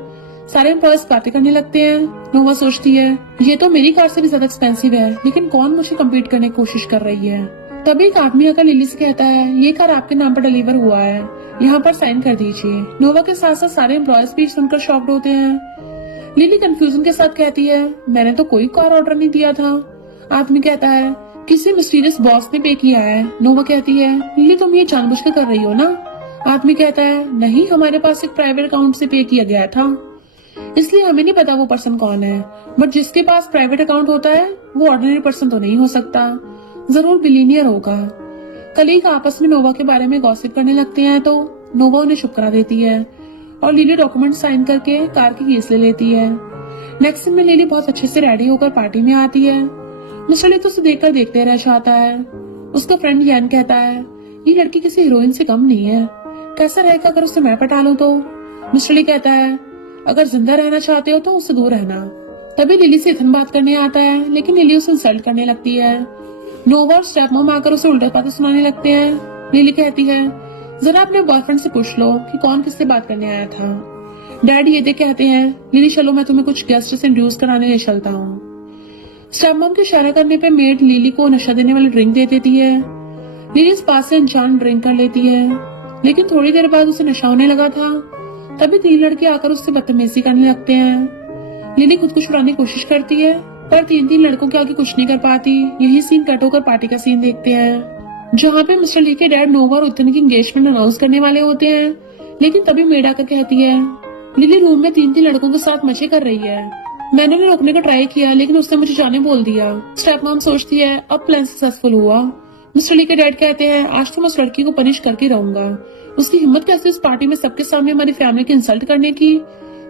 सारे एम्प्लॉयज बातें करने लगते हैं। नोवा सोचती है, ये तो मेरी कार से भी ज्यादा एक्सपेंसिव है, लेकिन कौन मुझे कम्पीट करने की कोशिश कर रही है। तभी एक आदमी आकर लिली से कहता है, ये कार आपके नाम पर डिलीवर हुआ है, यहाँ पर साइन कर दीजिए। नोवा के साथ साथ सारे एम्प्लॉयज भी सुनकर शॉक्ड होते हैं। लिली कंफ्यूजन के साथ कहती है, मैंने तो कोई कार ऑर्डर नहीं दिया था। आदमी कहता है, किसी मिस्टीरियस बॉस ने पे किया है। नोवा कहती है, लिली तुम ये जानबूझकर कर रही हो ना। आदमी कहता है, नहीं, हमारे पास एक प्राइवेट अकाउंट से पे किया गया था, इसलिए हमें नहीं पता वो पर्सन कौन है, बट जिसके पास प्राइवेट अकाउंट होता है वो ऑर्डिनरी पर्सन तो नहीं हो सकता, जरूर बिलीनियर होगा। कलीग आपस में नोवा के बारे में गॉसिप करने लगते हैं तो नोवा उन्हें चुप करा देती है और लिली डॉक्यूमेंट साइन करके कार की कीज ले लेती है। नेक्स्ट दिन में लिली बहुत अच्छे से रेडी होकर पार्टी में आती है। मिस्टर ली तो उसे देखकर देखते रह जाता है। उसका फ्रेंड यान कहता है, ये लड़की किसी हीरोइन से कम नहीं है, कैसा रहेगा अगर उसे मैं पटा लूं तो। मिस्टर ली कहता है, अगर जिंदा रहना चाहते हो तो उससे दूर रहना। तभी लिली से इथन बात करने आता है, लेकिन लिली उसे इंसल्ट करने लगती है। नोवा और स्टेप मॉम आकर उसे उल्टा बातें सुनाने लगते हैं। लिली कहती है, जरा अपने बॉयफ्रेंड से पूछ लो कि कौन किससे बात करने आया था। डैड ये देख कहते हैं, लिली चलो मैं तुम्हें कुछ गेस्ट से इंट्रोड्यूस कराने ले चलता हूँ। स्टेप मॉम के इशारा करने पे मेड लिली को नशा देने वाली ड्रिंक दे देती है। लिली इस पास से अनजान ड्रिंक कर लेती है, लेकिन थोड़ी देर बाद उसे नशा होने लगा था। तभी 3 लड़के आकर उससे बदतमीजी करने लगते हैं। लिली खुद को छुड़ाने की कोशिश करती है, पर 3 लड़कों के आगे कुछ नहीं कर पाती। यही सीन कट होकर पार्टी का सीन देखते हैं, जहाँ पे मिस्टर ली के डैड नोवा और उतन की एंगेजमेंट अनाउंस करने वाले होते हैं। लेकिन तभी मेड आकर कहती है, लिली रूम में 3 लड़कों के साथ मजे कर रही है। मैंने उन्हें रोकने का ट्राई किया, लेकिन उसने मुझे जाने बोल दिया। स्टेप मॉम सोचती है, अब प्लान सक्सेसफुल हुआ। मिस्टर ली के डैड कहते हैं, आज तो मैं उस लड़की को पनिश करके रहूंगा। उसकी हिम्मत कैसे इस पार्टी में सबके सामने हमारी फैमिली की इंसल्ट करने की।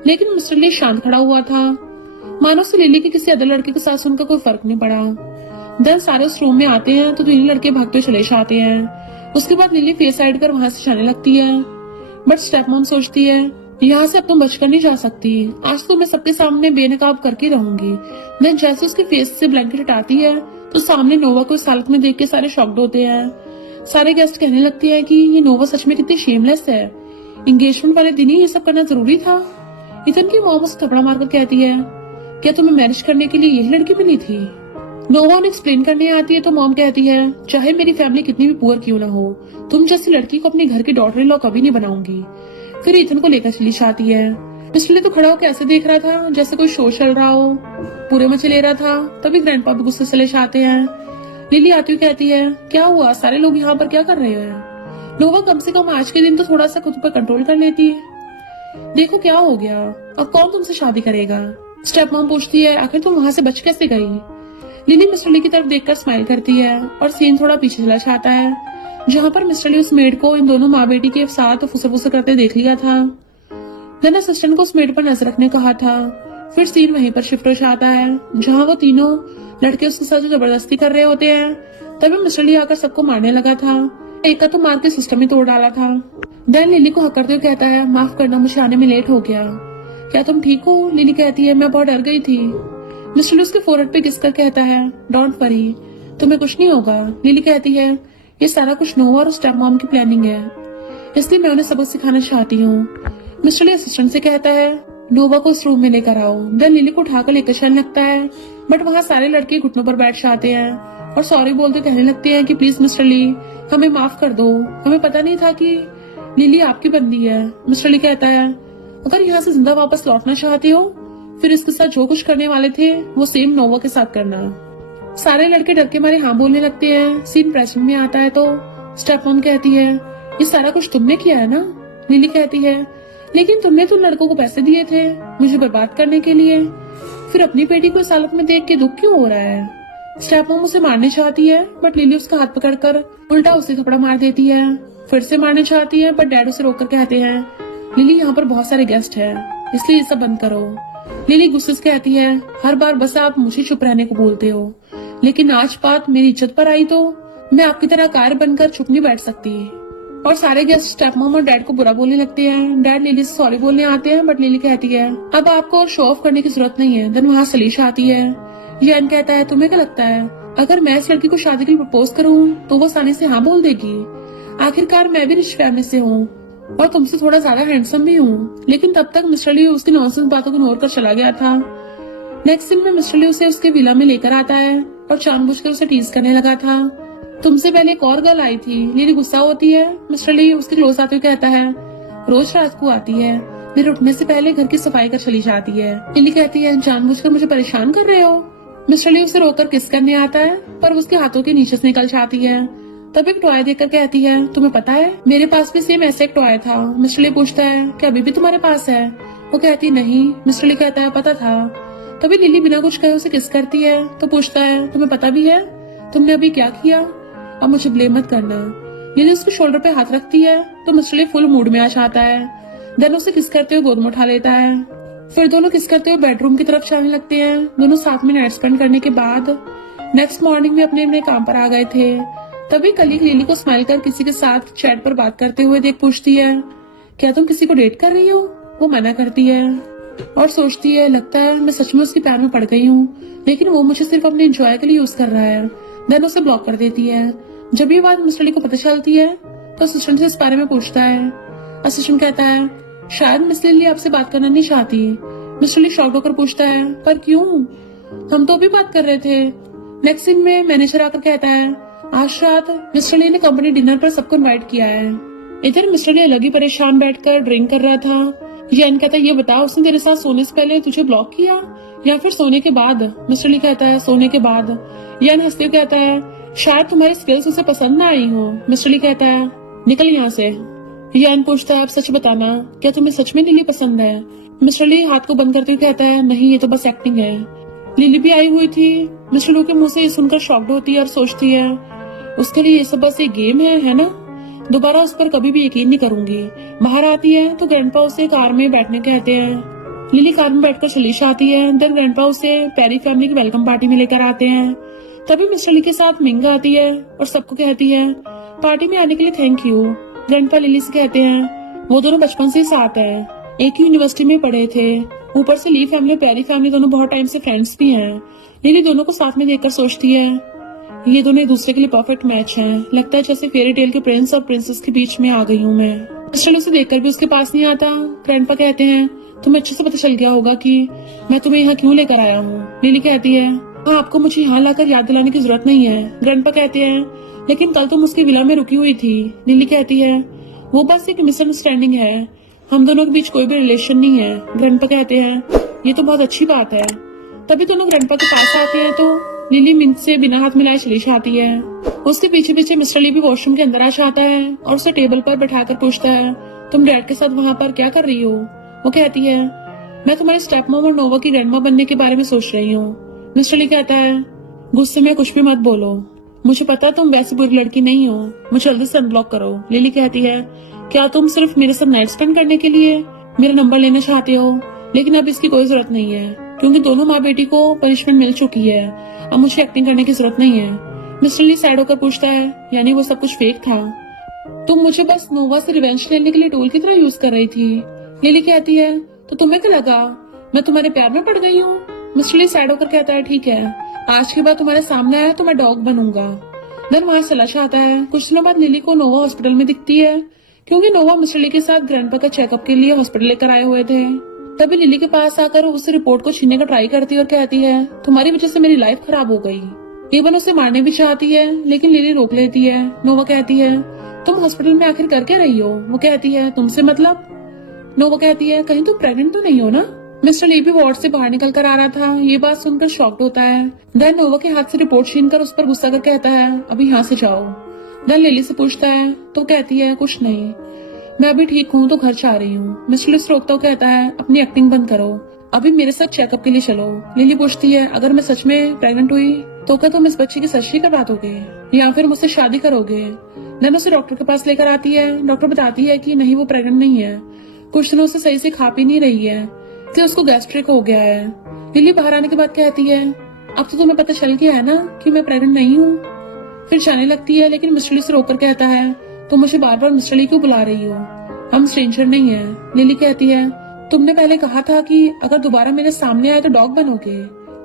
लेकिन मिस्टर ली शांत खड़ा हुआ था, मानो उसे लिली के किसी अदर लड़के के साथ उनका कोई फर्क नहीं पड़ा। देन सारे उस रूम में आते हैं तो 3 लड़के भागते चले जाते हैं। उसके बाद लिली फेस साइड कर वहां से जाने लगती है, बट स्टेप मॉम सोचती है, यहाँ से अब तुम बचकर नहीं जा सकती, आज तो मैं सबके सामने बेनकाब करके रहूंगी। देन जैसे उसके फेस से ब्लैंकेट हटाती है तो सामने नोवा को इस हालत में देख के सारे शॉक्ड होते हैं। सारे गेस्ट कहने लगते हैं कि ये नोवा सच में कितनी शेमलेस है, एंगेजमेंट वाले दिन ही ये सब करना जरूरी था। इथन की मॉम उसे थपड़ा मारकर कहती है, क्या तुम्हें मैरिज करने के लिए यही लड़की मिली थी। नोवा उन्हें एक्सप्लेन करने आती है तो मॉम कहती है, चाहे मेरी फैमिली कितनी भी पुअर क्यों ना हो, तुम जैसी लड़की को अपने घर की डॉटर इन लॉ कभी नहीं बनाऊंगी। फिर इथन को लेकर चली जाती है। मिस्टर ली तो खड़ा होकर ऐसे देख रहा था जैसे कोई शो चल रहा हो, पूरे मजे ले रहा था। तभी ग्रैंडपा भी गुस्से चले जाते हैं। लिली आती हुई कहती है, क्या हुआ, सारे लोग यहाँ पर क्या कर रहे हैं। नोवा कम से कम आज के दिन तो थोड़ा सा खुद पर कंट्रोल कर लेती है। देखो क्या हो गया, अब कौन तुमसे शादी करेगा। स्टेप मॉम पूछती है, आखिर तुम वहां से बच कैसे गई। लिली मिस्टर ली की तरफ देखकर स्माइल करती है और सीन थोड़ा पीछे चला जाता है, जहाँ पर मिस्टर ली उस मेड को इन दोनों माँ बेटी के साथ फुसे फुसे करते देख लिया था। देन असिस्टेंट को उस मेड पर नजर रखने कहा था। फिर सीन वहीं पर शिफ्ट हो जाता है जहाँ वो तीनों लड़के उसके साथ जो जबरदस्ती कर रहे होते हैं। तभी मिस्टर ली आकर सबको मारने लगा था। एक का तो मार के सिस्टम ही तोड़ डाला था। देन लिली को हक करते हुए कहता है, माफ करना, मुझे आने में लेट हो गया। क्या तुम ठीक हो? लिली कहती है, मैं बहुत डर गई थी। मिस्टर ली उसके फोरहेड पे किसकर कहता है, डोंट वरी, तुम्हें कुछ नहीं होगा। लिली कहती है, ये सारा कुछ नोवा और स्टेप मॉम की प्लानिंग है, इसलिए मैं उन्हें सबक सिखाना चाहती हूँ। मिस्टर ली असिस्टेंट से कहता है, नोवा को उस रूम में लेकर आओ। देन लिली को उठाकर लेकर चलने लगता है, बट वहाँ सारे लड़के घुटनों पर बैठ जाते हैं और सॉरी बोलते कहने लगते हैं कि प्लीज मिस्टर ली, हमें माफ कर दो, हमें पता नहीं था कि लिली आपकी बंदी है। मिस्टर ली कहता है, अगर यहाँ से जिंदा वापस लौटना चाहते हो फिर इसके साथ जो कुछ करने वाले थे वो सेम नोवा के साथ करना। सारे लड़के डर के मारे हाँ बोलने लगते हैं। सीन प्रेजेंट में आता है तो स्टेप मॉम कहती है, ये सारा कुछ तुमने किया है ना? लिली कहती है, लेकिन तुमने तो लड़कों को पैसे दिए थे मुझे बर्बाद करने के लिए, फिर अपनी बेटी को इस हालत में देख के दुख क्यों हो रहा है? स्टेप मॉम उसे मारने चाहती है बट लिली उसका हाथ पकड़कर उल्टा उसे थप्पड़ मार देती है। फिर से मारने चाहती है बट डैड उसे रोककर कहते हैं, लिली यहाँ पर बहुत सारे गेस्ट हैं, इसलिए ये सब बंद करो। लिली गुस्से से कहती है, हर बार बस आप मुझे चुप रहने को बोलते हो, लेकिन आज बात मेरी इज्जत पर आई तो मैं आपकी तरह कार बनकर चुप नहीं बैठ सकती। और सारे गेस्ट स्टेप मॉम और डैड को बुरा बोलने लगते हैं। डैड लिली से सॉरी बोलने आते हैं बट लिली कहती है, अब आपको शो ऑफ करने की जरूरत नहीं है। देन वहाँ सलीशा आती है। यान कहता है, तुम्हें क्या लगता है अगर मैं इस लड़की को शादी के लिए प्रपोज करूँ तो वो आसानी से हाँ बोल देगी? आखिरकार मैं भी रिच फैमिली से हूँ और तुमसे थोड़ा ज्यादा हैंडसम भी हूँ। लेकिन तब तक मिस्टर ली उसकी नॉनसेंस बातों को इग्नोर कर चला गया था। नेक्स्ट सीन में मिस्टर ली उसे उसके विला में लेकर आता है और जानबूझकर उसे टीज करने लगा था। तुमसे पहले एक और गर्ल आई थी। लिली गुस्सा होती है। मिस्टर ली उसके क्लोज आते हुए कहता है, रोज रात को आती है, मेरे उठने से पहले घर की सफाई कर चली जाती है। लिली कहती है, जानबूझकर मुझे परेशान कर रहे हो? मिस्टर ली उसे रोककर किस करने आता है पर उसके हाथों के नीचे से निकल जाती है। तब एक टॉय देखकर कहती है, तुम्हें पता है मेरे पास भी सेम ऐसा एक टॉय था। मिस्टर ली पूछता है, क्या अभी भी तुम्हारे पास है? वो कहती नहीं। मिस्टर ली कहता है, पता था। तभी लिली बिना कुछ कहे उसे किस करती है तो पूछता है, तुम्हें पता भी है तुमने अभी क्या किया? अब मुझे ब्लेम मत करना। लिली उसके शोल्डर पे हाथ रखती है तो मिस्टर ली फुल मूड में आ जाता है। देन उसे किस करते हुए गोद में उठा लेता है। फिर दोनों किस करते हुए बेडरूम की तरफ चलने लगते हैं। दोनों साथ में नाइट स्पेंड करने के बाद नेक्स्ट मॉर्निंग में अपने अपने काम पर आ गए थे। तभी कलीग लिली को स्माइल कर किसी के साथ चैट पर बात करते हुए देख पूछती है, क्या तुम किसी को डेट कर रही हो? वो मना करती है और सोचती है, लगता है मैं सच में उसकी प्यार में पड़ गई हूँ, लेकिन वो मुझे सिर्फ अपने एंजॉय के लिए यूज कर रहा है। देन उसे ब्लॉक कर देती है। जब ये बात मिस्टर ली को पता चलती है तो असिस्टेंट से इस बारे में पूछता है। असिस्टेंट कहता है, शायद मिस लिली आपसे बात करना नहीं चाहती। मिस्टर ली शॉक होकर पूछता है, पर क्यों? हम तो अभी बात कर रहे थे। नेक्स्ट सीन में मैनेजर आकर कहता है, आज रात मिस्टर ली ने कंपनी डिनर पर सबको इनवाइट किया है। इधर मिस्टर ली अलग ही परेशान बैठकर ड्रिंक कर रहा था। यान कहता है, ये बता उसने तेरे साथ सोने से पहले तुझे ब्लॉक किया या फिर सोने के बाद? मिस्टर ली कहता है, सोने के बाद। यान हंसते हुए कहता है, शायद तुम्हारी स्किल्स उसे पसंद ना आई हो। मिस्टर ली कहता है, निकल यहाँ से। यान पूछता है, अब सच बताना, क्या तुम्हें सच में लिली पसंद है? मिस्टर ली हाथ को बंद करते हुए कहता है, नहीं, ये तो बस एक्टिंग है। लिली भी आई हुई थी। मिस्टर लू के मुंह से ये सुनकर शॉक्ड होती है और सोचती है, उसके लिए ये सब बस एक गेम है ना? दोबारा उस पर कभी भी यकीन नहीं करूंगी। बाहर आती है तो ग्रैंडपा उसे कार में बैठने कहते हैं। लिली कार में बैठकर सलीशा आती है। देन ग्रैंडपा उसे पैरी फैमिली की वेलकम पार्टी में लेकर आते हैं। तभी मिस्टर ली के साथ मिंग आती है और सबको कहती है, पार्टी में आने के लिए थैंक यू। ग्रैंडपा लिली से कहते हैं, वो दोनों बचपन से साथ है, एक ही यूनिवर्सिटी में पढ़े थे। ऊपर से ली फैमिली और पैरी फैमिली दोनों बहुत टाइम से फ्रेंड्स भी हैं। लिली दोनों को साथ में देखकर सोचती है, ये दोनों एक दूसरे के लिए परफेक्ट मैच हैं। लगता है जैसे फेरी टेल के प्रिंस और प्रिंसेस के बीच में आ गई हूँ मैं। मिस्टर उसे देखकर भी उसके पास नहीं आता। ग्रैंडपा कहते हैं, तुम्हें अच्छे से पता चल गया होगा कि मैं तुम्हें यहाँ क्यों लेकर आया हूँ। लिली कहती है, हाँ, आपको मुझे यहाँ लाकर याद दिलाने की जरूरत नहीं है। ग्रैंडपा कहते हैं, लेकिन कल तुम उसके विला में रुकी हुई थी। लिली कहती है, वो बस एक मिसअंडरस्टैंडिंग है, हम दोनों के बीच कोई भी रिलेशन नहीं है। ग्रैंडपा कहते हैं, ये तो बहुत अच्छी बात है। तभी दोनों ग्रैंडपा के पास आते हैं तो लिली मिंट से बिना हाथ मिलाए चली जाती है। उसके पीछे पीछे मिस्टर ली भी वॉशरूम के अंदर आ जाता है और उसे टेबल पर बैठाकर पूछता है, तुम डैड के साथ वहाँ पर क्या कर रही हो? वो कहती है, मैं तुम्हारी स्टेप मॉम और नोवा की ग्रैंडमा बनने के बारे में सोच रही हूँ। मिस्टर ली कहता है, गुस्से में कुछ भी मत बोलो, मुझे पता तुम वैसी बुरी लड़की नहीं हो, मुझे जल्दी से अनब्लॉक करो। लिली कहती है, क्या तुम सिर्फ मेरे साथ नाइट स्पेंड करने के लिए मेरा नंबर लेना चाहते हो, लेकिन अब इसकी कोई जरूरत नहीं है क्योंकि दोनों माँ बेटी को पनिशमेंट मिल चुकी है। अब मुझे एक्टिंग करने की जरूरत नहीं है। मिस्टर ली सैड होकर पूछता है, यानी वो सब कुछ फेक था? तुम मुझे बस नोवा से रिवेंज लेने के लिए टूल की तरह यूज कर रही थी। लिली कहती है, तो तुम्हें क्या लगा मैं तुम्हारे प्यार में पड़ गई हूँ? मिस्टर ली सैड होकर कहता है, ठीक है, आज के बाद तुम्हारे सामने आया तो मैं डॉग बनूंगा। देन वहां चला जाता है। कुछ दिनों बाद लिली को नोवा हॉस्पिटल में दिखती है क्योंकि नोवा मिस्टर ली के साथ ग्रैंडपा का चेकअप के लिए हॉस्पिटल लेकर आए हुए थे। तभी लिली के पास आकर उस रिपोर्ट को छीनने का ट्राई करती है और कहती है, तुम्हारी वजह से मेरी लाइफ खराब हो गई। इवन उसे मारने भी चाहती है लेकिन लिली रोक लेती है। नोवा कहती है, तुम हॉस्पिटल में आखिर कर क्या रही हो? वो कहती है, तुमसे मतलब? नोवा कहती है, कहीं तुम प्रेग्नेंट तो नहीं हो ना? मिस्टर ली भी वार्ड से बाहर निकल कर आ रहा था। ये बात सुनकर शॉक्ड होता है। देन नोवा के हाथ से रिपोर्ट छीनकर उस पर गुस्सा कर कहता है, अभी यहाँ से जाओ। देन लिली से पूछता है, तो कहती है, कुछ नहीं, मैं अभी ठीक हूँ तो घर जा रही हूँ। मिस्टर ली रोकता हुआ कहता है, अपनी एक्टिंग बंद करो, अभी मेरे साथ चेकअप के लिए चलो। लिली पूछती है, अगर मैं सच में प्रेग्नेंट हुई तो क्या तुम इस बच्चे की सच ही करवा दोगे या फिर मुझसे शादी करोगे? देन उसे डॉक्टर के पास लेकर आती है। डॉक्टर बताती है कि नहीं, वो प्रेग्नेंट नहीं है, कुछ दिनों से सही से खा पी नहीं रही है, तो उसको गैस्ट्रिक हो गया है। लिली बाहर आने के बाद कहती है, अब तो तुम्हें पता चल गया है ना कि मैं प्रेग्नेंट नहीं हूँ। फिर जाने लगती है लेकिन मिस्टर ली से रोककर कहता है, तो मुझे बार बार मिस्टर ली क्यों बुला रही हो? हम स्ट्रेंजर नहीं है। लिली कहती है, तुमने पहले कहा था कि अगर दोबारा मेरे सामने आए तो डॉग बनोगे।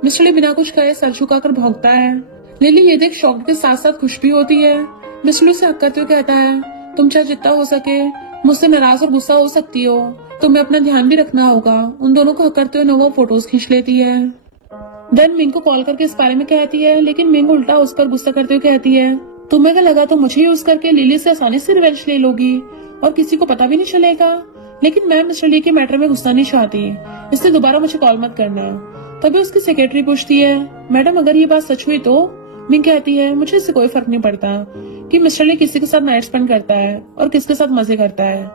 मिस्टर ली बिना कुछ कहे सर झुकाकर भौंकता है। लिली ये देख शॉक के साथ साथ खुश भी होती है। मिस्टर ली से हक करते हुए कहता है, तुम चाहे जितना हो सके मुझसे नाराज और गुस्सा हो सकती हो, तुम्हें अपना ध्यान भी रखना होगा। उन दोनों को हक करते हुए नोवा फोटोज खींच लेती है। देन मिंग को कॉल करके इस बारे में कहती है लेकिन मिंग उल्टा उस पर गुस्सा करते हुए कहती है, तुम्हें क्या लगा तो मुझे यूज करके लिली से आसानी से रिवेंज ले लोगी और किसी को पता भी नहीं चलेगा? लेकिन मैं मिस्टर ली के मैटर में घुसना नहीं चाहती, इसलिए दोबारा मुझे कॉल मत करना। तभी उसकी सेक्रेटरी पूछती है, मैडम अगर ये बात सच हुई तो? मिंग कहती है, मुझे इससे कोई फर्क नहीं पड़ता कि मिस्टर ली किसी के साथ नाइट स्पेंड करता है और किसके साथ मजे करता है।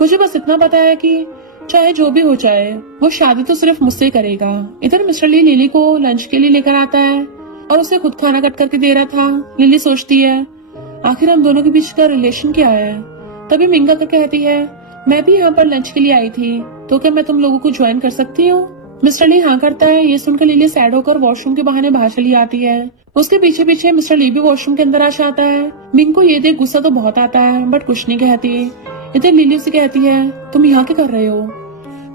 मुझे बस इतना पता है कि चाहे जो भी हो जाए वो शादी तो सिर्फ मुझसे करेगा। इधर मिस्टर ली लिली को लंच के लिए लेकर आता है और उसे खुद खाना कट करके दे रहा था। लिली सोचती है, आखिर हम दोनों के बीच का रिलेशन क्या है? तभी मिंग आकर कहती है, मैं भी यहाँ पर लंच के लिए आई थी, तो क्या मैं तुम लोगों को ज्वाइन कर सकती हूँ? मिस्टर ली हाँ करता है। ये सुनकर लिली सैड होकर वॉशरूम के बहाने बाहर चली आती है। उसके पीछे पीछे मिस्टर ली भी वॉशरूम के अंदर आ जाता है। मिंग को ये देख गुस्सा तो बहुत आता है बट कुछ नहीं कहती। इधर लिली उसे कहती है, तुम यहाँ क्या कर रहे हो?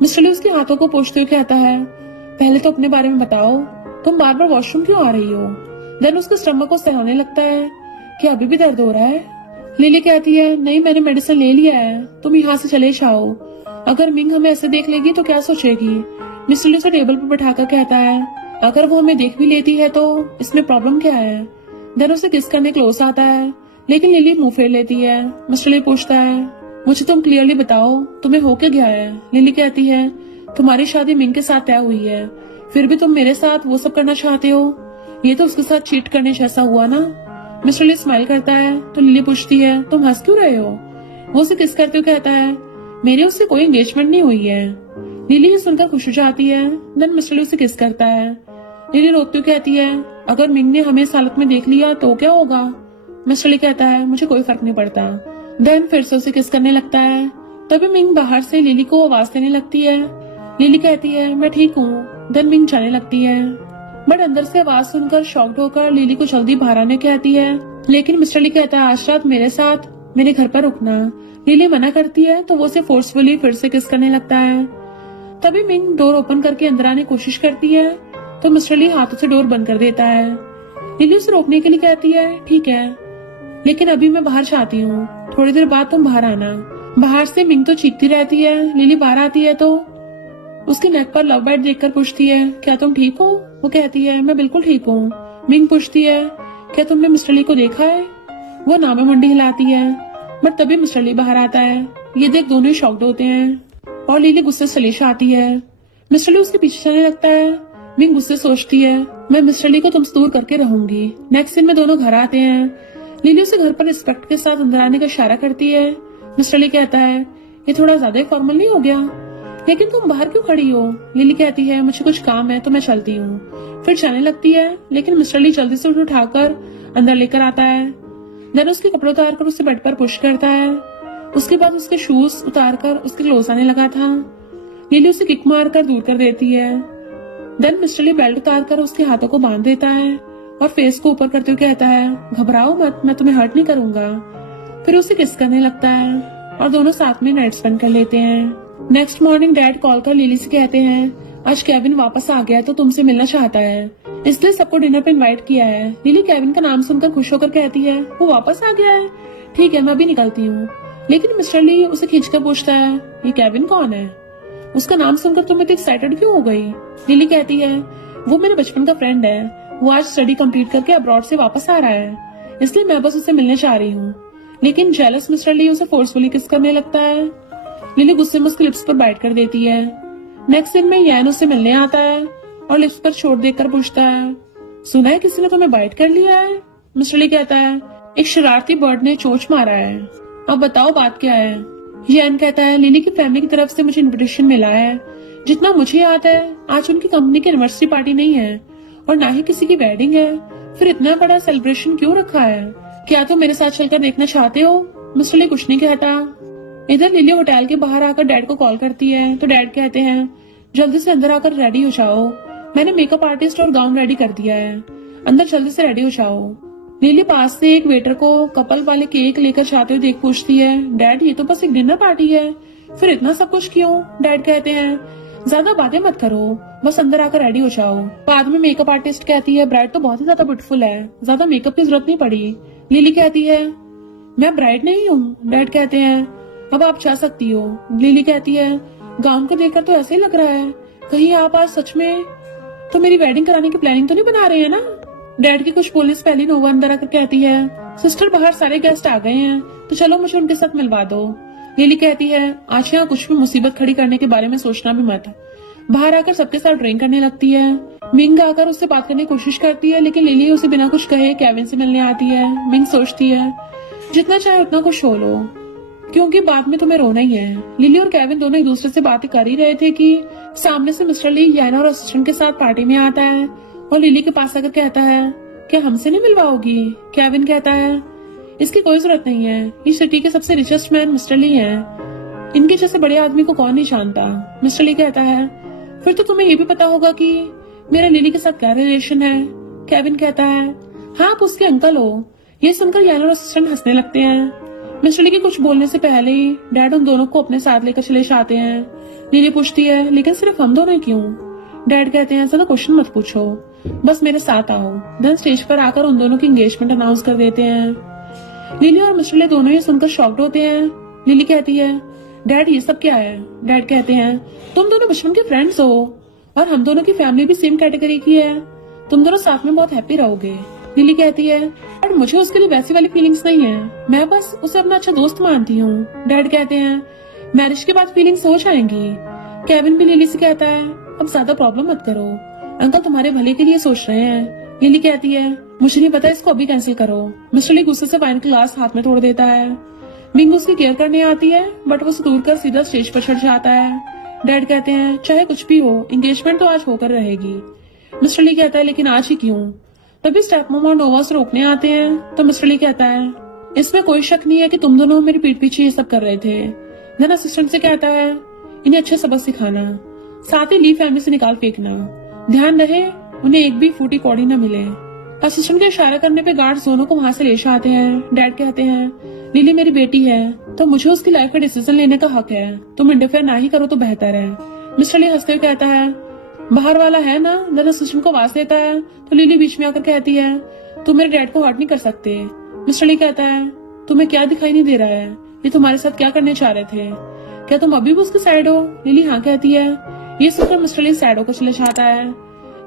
मिस्टर ली उसके हाथों को पोंछते हुए कहता है, पहले तो अपने बारे में बताओ, तुम बार बार वॉशरूम क्यों आ रही हो? देन उसके स्टमक को सहलाने लगता है कि अभी भी दर्द हो रहा है। लिली कहती है, नहीं मैंने मेडिसिन ले लिया है, तुम यहाँ से चले जाओ। अगर मिंग हमें ऐसे देख लेगी तो क्या सोचेगी? मिस्टर ली उसे टेबल पर बैठाकर कहता है, अगर वो हमें देख भी लेती है तो इसमें प्रॉब्लम क्या है? देन उसे किस करने क्लोज आता है लेकिन लिली मुंह फेर लेती है। मिस्टर ली पूछता है, मुझे तुम क्लियरली बताओ तुम्हें हो क्या गया है? लिली कहती है, तुम्हारी शादी मिंग के साथ तय हुई है, फिर भी तुम मेरे साथ वो सब करना चाहते हो, ये तो उसके साथ चीट करने जैसा हुआ ना? मिस्टर ली स्माइल करता है तो लिली पूछती है, तुम हंस क्यों रहे हो? वो उसे किस करते हुए कहता है, मेरी उससे कोई एंगेजमेंट नहीं हुई है। लिली ये सुनकर खुश हो जाती है। देन मिस्टर ली उसे किस करता है। लिली रोकती हुई कहती है, अगर मिंग ने हमें इस हालत में देख लिया तो क्या होगा? मिस्टर ली कहता है, मुझे कोई फर्क नहीं पड़ता। देन फिर से उसे किस करने लगता है। तभी मिंग बाहर से लिली को आवाज देने लगती है। लिली कहती है, मैं ठीक हूँ। देन मिंग जाने लगती है बट अंदर से आवाज सुनकर शॉक्ड होकर लिली को जल्दी बाहर आने कहती है। लेकिन मिस्टर ली कहता है, आज रात मेरे साथ मेरे घर पर रुकना। लिली मना करती है तो वो उसे फोर्सफुली फिर से किस करने लगता है। तभी मिंग डोर ओपन करके अंदर आने की कोशिश करती है तो मिस्टर ली हाथों से डोर बंद कर देता है। लिली उसे रोकने के लिए कहती है, ठीक है, लेकिन अभी मैं बाहर जाती हूँ, थोड़ी देर बाद तुम बाहर आना। बाहर से मिंग तो चीखती रहती है। लिली बाहर आती है तो उसके नेक पर लव बाइट देखकर पूछती है, क्या तुम ठीक हो? वो कहती है, मैं बिल्कुल ठीक हूँ। मिंग पूछती है, क्या तुमने मिस्टर ली को देखा है? वो नामे मंडी हिलाती है बट तभी मिस्टर ली बाहर आता है। ये देख दोनों ही शॉक्ड होते हैं और लिली गुस्से से चली आती है। मिस्टर ली उसके पीछे चलने लगता है। मिंग गुस्से सोचती है, मैं मिस्टर ली को तुमसे दूर करके रहूंगी। नेक्स्ट दिन में दोनों घर आते हैं। लिली उसे घर पर रिस्पेक्ट के साथ अंदर आने का इशारा करती है। मिस्टर ली कहता है, ये थोड़ा ज्यादा ही फॉर्मल नहीं हो गया? लेकिन तुम बाहर क्यों खड़ी हो? लिली कहती है, मुझे कुछ काम है तो मैं चलती हूँ। फिर जाने लगती है लेकिन मिस्टर ली जल्दी से उसे उठाकर अंदर लेकर आता है। देन उसके कपड़े उतारकर उसे बेड पर पुश करता है। उसके बाद उसके शूज उतारकर उसके क्लोज आने लगा था। लिली उसे किक मार कर दूर कर देती है। देन मिस्टर ली बेल्ट उतार कर उसके हाथों को बांध देता है और फेस को ऊपर करते हुए कहता है, घबराओ मत, मैं तुम्हें हर्ट नहीं करूंगा। फिर उसे किस करने लगता है और दोनों साथ में नाइट स्पेंड कर लेते हैं। नेक्स्ट मॉर्निंग डैड कॉल कर लिली से कहते हैं, आज केविन वापस आ गया तो तुमसे मिलना चाहता है, इसलिए सबको डिनर पे इनवाइट किया है। लिली केविन का नाम सुनकर खुश होकर कहती है, वो वापस आ गया है, ठीक है मैं अभी निकलती हूँ। लेकिन मिस्टर ली उसे खींचकर पूछता है, ये केविन कौन है? उसका नाम सुनकर तुम इतनी एक्साइटेड क्यों हो गई? लिली कहती है, वो मेरे बचपन का फ्रेंड है, वो आज स्टडी कंप्लीट करके अब्रॉड से वापस आ रहा है, इसलिए मैं बस उसे मिलने चाह रही हूँ। लेकिन जेलस मिस्टर ली उसे फोर्सफुली किस करने लगता है। लिली गुस्से में उसके लिप्स पर बाइट कर देती है। नेक्स्ट दिन में यैन उससे मिलने आता है और लिप्स पर चोट देखकर पूछता है, सुना है किसी ने तुम्हें बाइट कर लिया है? मिस्टर ली कहता है, एक शरारती बर्ड ने चोंच मारा है, अब बताओ बात क्या है? यैन कहता है, लिली की फैमिली की तरफ से मुझे इनविटेशन मिला है, जितना मुझे याद है आज उनकी कंपनी की एनिवर्सरी पार्टी नहीं है और ना ही किसी की वेडिंग है, फिर इतना बड़ा सेलिब्रेशन क्यों रखा है? क्या तुम मेरे साथ चलकर देखना चाहते हो? मिस्टर ली कुछ नहीं कहता। इधर लिली होटल के बाहर आकर डैड को कॉल करती है तो डैड कहते हैं, जल्दी से अंदर आकर रेडी हो जाओ, मैंने मेकअप आर्टिस्ट और गाउन रेडी कर दिया है, अंदर जल्दी से रेडी हो जाओ। लिली पास से एक वेटर को कपल वाले केक लेकर जाते हुए देख पूछती है, डैड ये तो बस एक डिनर पार्टी है, फिर इतना सब कुछ क्यों? डैड कहते हैं, ज्यादा बातें मत करो, बस अंदर आकर रेडी हो जाओ। बाद में मेकअप आर्टिस्ट कहती है, ब्राइड तो बहुत ही ज्यादा ब्यूटीफुल है, ज्यादा मेकअप की जरूरत नहीं पड़ी। लिली कहती है, मैं ब्राइड नहीं हूँ। डैड कहते हैं, अब आप जा सकती हो। लिली कहती है, गाउन को देखकर तो ऐसे ही लग रहा है, कहीं आप आज सच में तो मेरी वेडिंग कराने की प्लानिंग तो नहीं बना रहे हैं ना? डैड की कुछ बोलने से पहले नोवा अंदर आकर कहती है, सिस्टर बाहर सारे गेस्ट आ गए हैं तो चलो मुझे उनके साथ मिलवा दो। लिली कहती है, आज यहाँ कुछ भी मुसीबत खड़ी करने के बारे में सोचना भी मत। बाहर आकर सबके साथ ड्रिंक करने लगती है। मिंग आकर उससे बात करने की कोशिश करती है लेकिन लिली उसे बिना कुछ कहे केविन से मिलने आती है। मिंग सोचती है, जितना चाहे उतना कुछ हो लो, क्योंकि बाद में तुम्हें रोना ही है। लिली और केविन दोनों एक दूसरे से बातें कर ही रहे थे कि सामने से मिस्टर ली याना और असिस्टेंट के साथ पार्टी में आता है और लिली के पास आकर कहता है, क्या हमसे नहीं मिलवाओगी? केविन कहता है, इसकी कोई जरूरत नहीं है, इस सिटी के सबसे रिचेस्ट मैन मिस्टर ली हैं, इनके जैसे बड़े आदमी को कौन नहीं जानता। मिस्टर ली कहता है, फिर तो तुम्हें ये भी पता होगा कि मेरा लिली के साथ क्या रिलेशन है। केविन कहता है, हाँ आप उसके अंकल हो। ये सुनकर याना और असिस्टेंट हंसने लगते हैं। मिस्टर ली के कुछ बोलने से पहले ही डैड उन दोनों को अपने साथ लेकर चले जाते हैं। लिली पूछती है, लेकिन सिर्फ हम दोनों क्यों? डैड कहते हैं, ज्यादा क्वेश्चन मत पूछो, बस मेरे साथ आओ। देन स्टेज पर आकर उन दोनों की एंगेजमेंट अनाउंस कर देते हैं। लिली और मिस्टर ली दोनों ही सुनकर शॉक्ड होते हैं। लिली कहती है, डैड ये सब क्या है? डैड कहते हैं, तुम दोनों बचपन के फ्रेंड्स हो और हम दोनों की फैमिली भी सेम कैटेगरी की है, तुम दोनों साथ में बहुत हैप्पी रहोगे। लिली कहती है, बट मुझे उसके लिए वैसी वाली फीलिंग्स नहीं है, मैं बस उसे अपना अच्छा दोस्त मानती हूँ। डैड कहते हैं, मैरिज के बाद फीलिंग्स हो जाएंगी। केविन भी लिली से कहता है, अब ज्यादा प्रॉब्लम मत करो, अंकल तुम्हारे भले के लिए सोच रहे हैं। लिली कहती है, मुझे नहीं पता, इसको अभी कैंसिल करो। मिस्टर ली गुस्से से वाइन का ग्लास हाथ में तोड़ देता है। मिंग उसकी केयर करने आती है बट वो उसे दूर कर सीधा स्टेज पर चढ़ जाता है। डैड कहते हैं, चाहे कुछ भी हो, एंगेजमेंट तो आज होकर रहेगी। मिस्टर ली कहता है, लेकिन आज ही क्यों? तभी स्टेप मॉम और नोवा से रोकने आते हैं तो मिस्टर ली कहता है, इसमें कोई शक नहीं है कि तुम दोनों मेरी पीठ पीछे ये सब कर रहे थे। देन असिस्टेंट से कहता है, इन्हें अच्छे सबक सिखाना, साथ ही ली फैमिली से निकाल फेंकना, ध्यान रहे उन्हें एक भी फूटी कौड़ी न मिले। असिस्टेंट के इशारा करने पे गार्ड्स दोनों को वहाँ से ले आते हैं। डैड कहते हैं, लिली मेरी बेटी है तो मुझे उसकी लाइफ का डिसीजन लेने का हक है, तुम इंटरफेयर ना ही करो तो बेहतर है। मिस्टर ली हंसते हुए कहता है, बाहर वाला है ना। देन असिस्टेंट को आवाज देता है तो लिली बीच में आकर कहती है, तुम मेरे डैड को हर्ट नहीं कर सकते। मिस्टर ली कहता है, तुम्हें क्या दिखाई नहीं दे रहा है, ये तुम्हारे साथ क्या करने चाह रहे थे, क्या तुम अभी भी उसके साइड हो? लिली हाँ कहती है। ये सुनकर मिस्टर ली साइड होकर चले जाता है।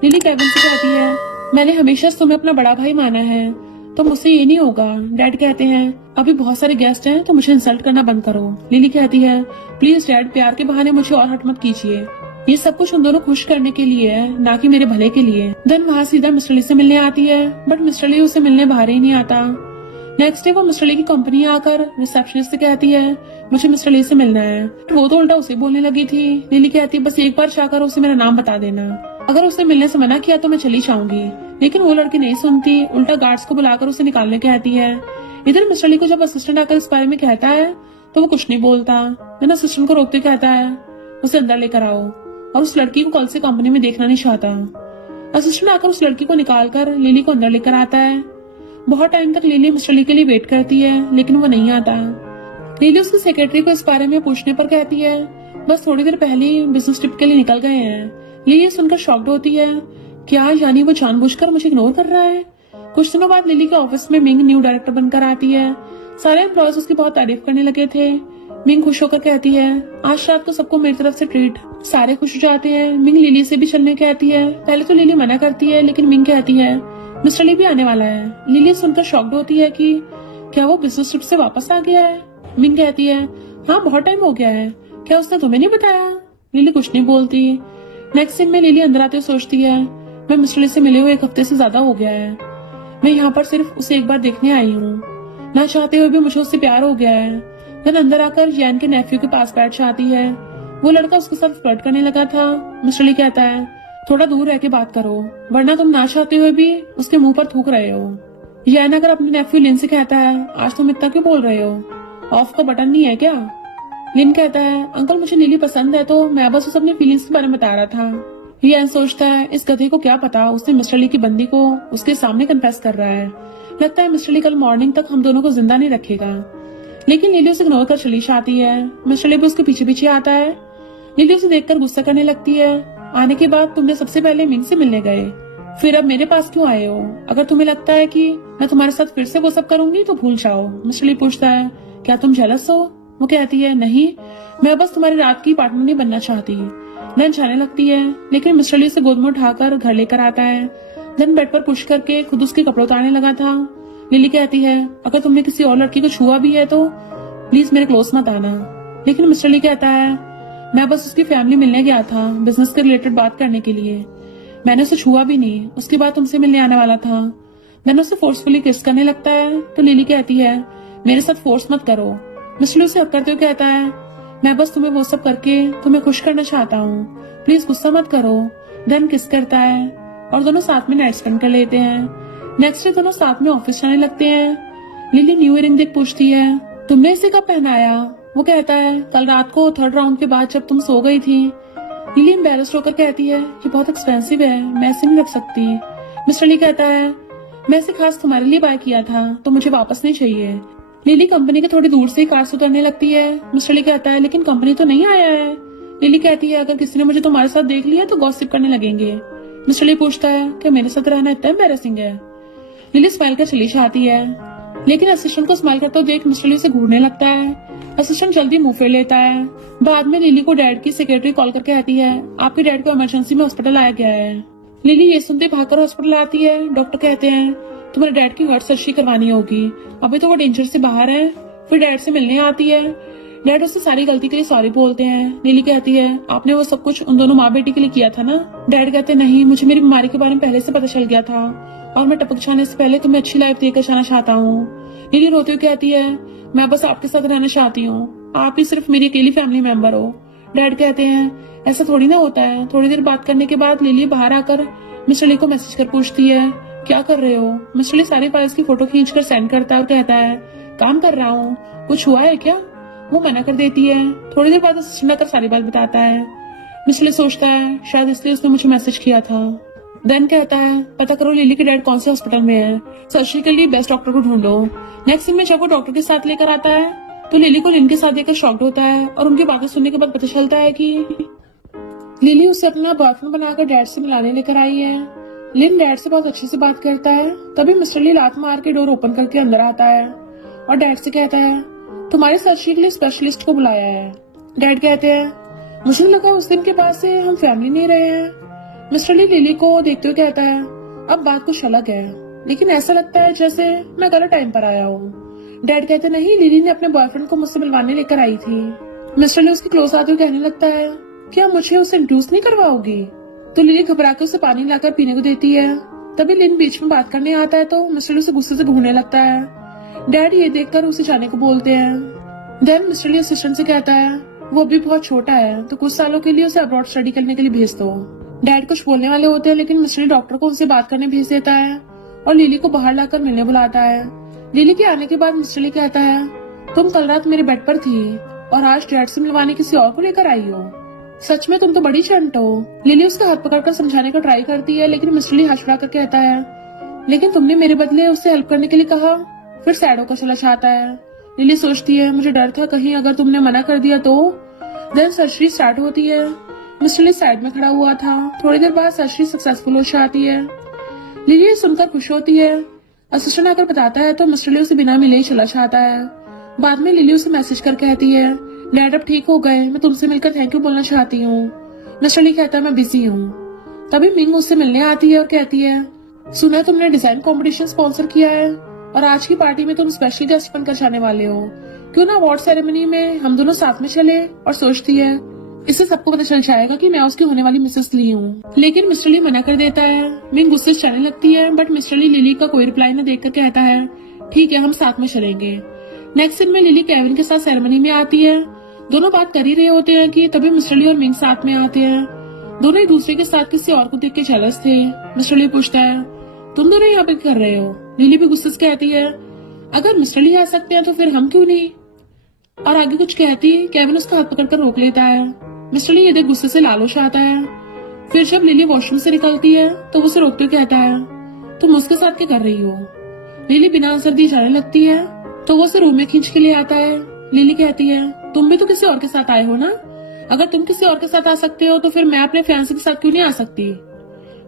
लिली केविन से कहती है, मैंने हमेशा से तुम्हें अपना बड़ा भाई माना है तो मुझसे ये नहीं होगा। डैड कहते हैं, अभी बहुत सारे गेस्ट हैं तो मुझे इंसल्ट करना बंद करो। लिली कहती है, प्लीज डैड, प्यार के बहाने मुझे और हर्ट मत कीजिए, ये सब कुछ उन दोनों खुश करने के लिए है, ना कि मेरे भले के लिए। देन वहाँ सीधा मिस्टर ली से मिलने आती है बट मिस्टर ली उसे मिलने बाहर ही नहीं आता। नेक्स्ट डे वो मिस्टर ली की कंपनी आकर रिसेप्शनिस्ट से कहती है, मुझे मिस्टर ली से मिलना है। वो तो उल्टा उसे बोलने लगी थी। लिली कहती है, बस एक बार जाकर उसे मेरा नाम बता देना, अगर उसने मिलने से मना किया तो मैं चली जाऊंगी। लेकिन वो लड़की नहीं सुनती, उल्टा गार्ड्स को बुलाकर उसे निकालने कहती है। इधर मिस्टर ली को जब असिस्टेंट आकर इस बारे में कहता है तो वो कुछ नहीं बोलता। देन असिस्टेंट को रोकते कहता है, उसे अंदर लेकर आओ और उस लड़की को कल से कंपनी में देखना नहीं चाहता। असिस्टेंट आकर उस लड़की को निकाल कर लिली को अंदर लेकर आता है। बहुत टाइम तक लिली मिस्टर ली के लिए वेट करती है लेकिन वो नहीं आता। लिली उसकी सेक्रेटरी को इस बारे में पूछने पर कहती है बस थोड़ी देर पहले ही बिजनेस ट्रिप के लिए निकल गए हैं। लिली सुनकर शॉक्ड होती है, क्या यानी वो जानबूझकर मुझे इग्नोर कर रहा है। कुछ दिनों बाद लिली के ऑफिस में मिंग न्यू डायरेक्टर बनकर आती है। सारे एम्प्लॉयज उसकी बहुत तारीफ करने लगे थे। मिंग खुश होकर कहती है आज रात को सबको मेरी तरफ से ट्रीट। सारे खुश हो जाते हैं। मिंग लिली से भी चलने कहती है। पहले तो लिली मना करती है लेकिन मिंग कहती है मिस्टर ली भी आने वाला है। लिली सुनकर शॉक्ड होती है कि क्या वो बिजनेस ट्रिप से वापस आ गया है। मिंग कहती है हाँ बहुत टाइम हो गया है, क्या उसने तुम्हें नहीं बताया। लिली कुछ नहीं बोलती। नेक्स्ट सीन में लिली अंदर आते सोचती है मैं मिस्टर ली से मिले हुए 1 हफ्ते से ज्यादा हो गया है। मैं यहाँ पर सिर्फ उसे एक बार देखने आई हूँ। ना चाहते हुए भी मुझे उससे प्यार हो गया है। देन अंदर आकर जैन के नेफ्यू के पास बैठ जाती है। वो लड़का उसके साथ फ्लर्ट करने लगा था। मिस्टर ली कहता है थोड़ा दूर रह के बात करो वरना तुम ना चाहते हुए भी उसके मुंह पर थूक रहे हो। जैन अगर अपने नेफ्यू लिन से कहता है आज तुम इतना क्यों बोल रहे हो, ऑफ का बटन नहीं है क्या। लिन कहता है अंकल मुझे लिली पसंद है तो मैं बस उसे अपनी फीलिंग्स के बारे में बता रहा था। रियान सोचता है इस गधे को क्या पता उसने मिस्टर ली की बंदी को उसके सामने कन्फेस कर रहा है। लगता है मिस्टर ली कल मॉर्निंग तक हम दोनों को जिंदा नहीं रखेगा। लेकिन लिली उसे इग्नोर कर चली जाती है। मिस्टर ली भी उसके पीछे पीछे आता है। लिली उसे देखकर गुस्सा करने लगती है। आने के बाद तुमने सबसे पहले मिंग से मिलने गए, फिर अब मेरे पास क्यों आए हो। अगर तुम्हें लगता है कि मैं तुम्हारे साथ फिर से वो सब करूंगी तो भूल जाओ। मिस्टर ली पूछता है क्या तुम जेलस हो। वो कहती है नहीं, मैं बस तुम्हारी रात की पार्टनर नहीं बनना चाहती। देन जाने लगती है लेकिन मिस्टर ली उसे गोद में उठाकर घर लेकर आता है। देन बेड पर पुश करके खुद उसके कपड़े उतारने लगा था। लिली कहती है अगर तुमने किसी और लड़की को छुआ भी है तो प्लीज मेरे क्लोज मत आना। लेकिन मिस्टर ली कहता है मैं बस उसकी फैमिली मिलने गया था बिजनेस के रिलेटेड बात करने के लिए, मैंने उसे छुआ भी नहीं, उसके बाद तुमसे मिलने आने वाला था। मैंने उसे फोर्सफुली किस करने लगता है तो लिली कहती है मेरे साथ फोर्स मत करो। मिस्टर ली उसे हक करते हुए कहता है मैं बस तुम्हें वो सब करके तुम्हें खुश करना चाहता हूँ, प्लीज गुस्सा मत करो। देन किस करता है और दोनों साथ में नाइट स्पेंड कर लेते हैं। नेक्स्ट डे दोनों साथ में ऑफिस जाने लगते हैं। लिली न्यू ईयरिंग देख पूछती है तुमने इसे कब पहनाया। वो कहता है कल रात को 3rd राउंड के बाद जब तुम सो गई थी। लिली एम्बैरेस्ड होकर कहती है ये बहुत एक्सपेंसिव है, मैं इसे नहीं रख सकती। मिस्टर ली कहता है मैं इसे खास तुम्हारे लिए बाय किया था तो मुझे वापस नहीं चाहिए। लिली कंपनी के थोड़ी दूर से ही कार से उतरने लगती है। मिस्टर ली कहता है लेकिन कंपनी तो नहीं आया है। लिली कहती है अगर किसी ने मुझे तुम्हारे साथ देख लिया तो गॉसिप करने लगेंगे। मिस्टर ली पूछता है क्या मेरे साथ रहना इतना एम्बैरेसिंग है। लिली स्माइल कर चली जाती है लेकिन असिस्टेंट को स्माइल करते हुए देख मिस्टर ली से घूरने लगता है। असिस्टेंट जल्दी मुंह फेर लेता है। बाद में लिली को डैड की सेक्रेटरी कॉल करके कहती है आपके डैड को इमरजेंसी में हॉस्पिटल लाया गया है। लिली ये सुनते भागकर हॉस्पिटल आती है। डॉक्टर कहते हैं तुम्हारे डैड की हार्ट सर्जरी करवानी होगी, अभी तो वो डेंजर से बाहर है। फिर डैड से मिलने आती है। डैड उससे सारी गलती के लिए सॉरी बोलते हैं। लिली कहती है आपने वो सब कुछ उन दोनों माँ बेटी के लिए किया था ना। डैड कहते नहीं, मुझे मेरी बीमारी के बारे में पहले से पता चल गया था और मैं टपक जाने से पहले तुम्हें अच्छी लाइफ देकर जाना चाहता हूँ। लिली रोते हुए कहती है मैं बस आपके साथ रहना चाहती हूँ, आप ही सिर्फ मेरी अकेली फैमिली मेंबर हो। डैड कहते हैं ऐसा थोड़ी ना होता है। थोड़ी देर बात करने के बाद लिली बाहर आकर मिस्टर ली को मैसेज कर पूछती है क्या कर रहे हो। मिस्टर ली सारी फाइल्स की फोटो खींचकर सेंड करता है और कहता है काम कर रहा हूँ, कुछ हुआ है क्या। वो मना कर देती है। थोड़ी देर बाद असिस्टेंट आकर सारी बात बताता है। मिस्टर ली सोचता है शायद इसलिए उसने मुझे मैसेज किया था। देन कहता है पता करो लिली के डैड कौन से हॉस्पिटल में है, सर्जरी के लिए बेस्ट डॉक्टर को ढूंढो। नेक्स्ट सीन में जब वो डॉक्टर के साथ लेकर आता है तो लिली को लिन के साथ देखकर शॉक्ड होता है और उनकी बातें सुनने के बाद पता चलता है कि लिली उसे अपना बॉयफ्रेंड बनाकर डैड से मिलाने लेकर आई है। लिन डैड से बहुत अच्छे से बात करता है। तभी मिस्टर ली लात मार के डोर ओपन करके अंदर आता है और डैड से कहता है तुम्हारे सर्जरी के लिए स्पेशलिस्ट को बुलाया है। डैड कहते हैं मुझे लगा उस दिन के बाद से हम फैमिली नहीं रहे हैं। मिस्टर ली लिली को देखते हुए कहता है अब बात कुछ अलग है, लेकिन ऐसा लगता है जैसे मैं गलत टाइम पर आया हूँ। डैड कहते नहीं, लिली ने अपने बॉयफ्रेंड को मुझसे मिलवाने लेकर आई थी। मिस्टर ली उसके क्लोज आते हुए कहने लगता है क्या मुझे उसे इंट्रोड्यूस नहीं करवाओगी। तो लिली घबरा के उसे पानी लाकर पीने को देती है। तभी लिन बीच में बात करने आता है तो मिस्टर ली उसे गुस्से से घूरने लगता है। डैड ये देखकर उसे जाने को बोलते हैं। देन मिस्टर ली असिस्टेंट से कहता है वो अभी बहुत छोटा है तो कुछ सालों के लिए उसे अब्रॉड स्टडी करने के लिए भेज दो। डैड कुछ बोलने वाले होते हैं लेकिन मिस्टर ली डॉक्टर को उनसे बात करने भेज देता है और लिली को बाहर लाकर मिलने बुलाता है। लिली के आने के बाद मिस्टर ली कहता है तुम कल रात मेरे बेड पर थी और आज डैड से मिलवाने किसी और को लेकर आई हो। सच में तुम तो बड़ी चंट हो। लिली उसका हाथ पकड़कर समझाने का ट्राई करती है, लेकिन मिस्टर ली हाथ छुड़ाकर कहता है, लेकिन तुमने मेरे बदले उससे हेल्प करने के लिए कहा। फिर सैड होकर चला जाता है। लिली सोचती है, मुझे डर था कहीं अगर तुमने मना कर दिया तो। देन सर्जरी स्टार्ट होती है। मिस्टर ली साइड में खड़ा हुआ था। थोड़ी देर बाद सर्जरी सक्सेसफुल हो जाती है। लिली सुनकर खुश होती है। असिस्टेंट आकर बताता है तो मिस्टर ली उसे बिना मिले ही चला जाता है। बाद में लिली उसे मैसेज कर कहती है, डैड अब ठीक हो गए, मैं तुमसे मिलकर थैंक यू बोलना चाहती हूँ। मिस्टर ली कहता है, मैं बिजी हूँ। तभी मिंग उससे मिलने आती है और कहती है, सुना तुमने डिजाइन कंपटीशन स्पॉन्सर किया है और आज की पार्टी में तुम स्पेशल गेस्ट बनकर जाने वाले हो। क्यों ना अवार्ड सेरेमनी में हम दोनों साथ में चले। और सोचती है, इससे सबको पता चल जाएगा कि मैं उसकी होने वाली मिसेस ली हूँ। लेकिन मिस्टर ली मना कर देता है। मिंग गुस्से से चलने लगती है, बट मिस्टर ली लिली का कोई रिप्लाई न देखकर कहता है, ठीक है हम साथ में चलेंगे। नेक्स्ट सीन में लिली केविन के साथ सेरेमनी में आती है। दोनों बात कर ही रहे होते हैं कि तभी मिस्टर ली और मिंग साथ में आते हैं। दोनों एक दूसरे के साथ किसी और को देख के जेलस थे। मिस्टर ली पूछता है, तुम दोनों यहाँ पे कर रहे हो। लिली भी गुस्से से कहती है, अगर मिस्टर ली आ सकते हैं तो फिर हम क्यों नहीं। और आगे कुछ कहती केविन उसका हाथ पकड़कर रोक लेता है। मिस्टर ली ये देख गुस्से से लाल हो जाता है। फिर जब लिली वॉशरूम से निकलती है तो वो उसे रोकते हुए कहता है, तुम उसके साथ क्या कर रही हो। लिली बिना आंसर दिए जाने लगती है तो वो उसे रूम में खींच के लिए आता है। लिली कहती है, तुम भी तो किसी और के साथ आए हो ना। अगर तुम किसी और के साथ आ सकते हो तो फिर मैं अपने फैंसी के साथ क्यों नहीं आ सकती।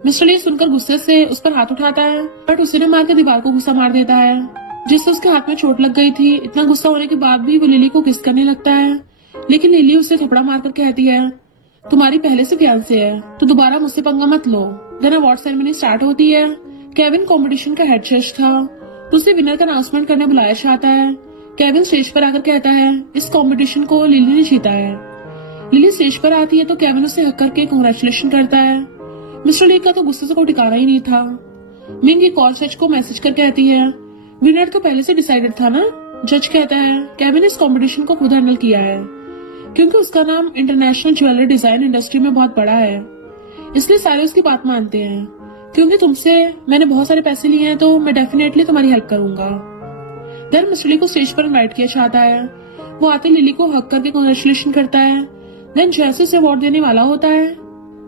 मिस्टर ली सुनकर गुस्से से उस पर हाथ उठाता है, बट उसे ने मार के दीवार को घुसा मार देता है, जिससे उसके हाथ में चोट लग गई थी। इतना गुस्सा होने के बाद भी वो लिली को किस करने लगता है, लेकिन लिली उसे थपड़ा मारकर कहती है, तुम्हारी पहले से फियांसे है तो दोबारा मुझसे पंगा मत लो। देन अवार्ड सेरेमनी स्टार्ट होती है। केविन कंपटीशन का हेड जज था तो उसे विनर का अनाउंसमेंट करने बुलाया जाता है। केविन स्टेज पर आकर कहता है, इस कंपटीशन को लिली ने जीता है। लिली स्टेज पर आती है तो केविन उसे हक करके कांग्रेचुलेशन करता है। मिस्टर ली का तो गुस्से से कोई ठिकाना ही नहीं था। मिंग एक और जज को मैसेज कर कहती है, विनर तो पहले से डिसाइडेड था ना। जज कहता है, केविन इस कंपटीशन को खुद हैंडल किया है क्योंकि उसका नाम इंटरनेशनल ज्वेलरी डिजाइन इंडस्ट्री में बहुत बड़ा है, इसलिए सारे उसकी बात मानते हैं। क्योंकि तुमसे मैंने बहुत सारे पैसे लिए हैं तो मैं डेफिनेटली तुम्हारी हेल्प करूंगा। देन मिस्टर ली को स्टेज पर इनवाइट किया जाता है। वो आते लिली को हक करके कांग्रेचुलेशन करता है। देन जैसे उसे अवार्ड देने वाला होता है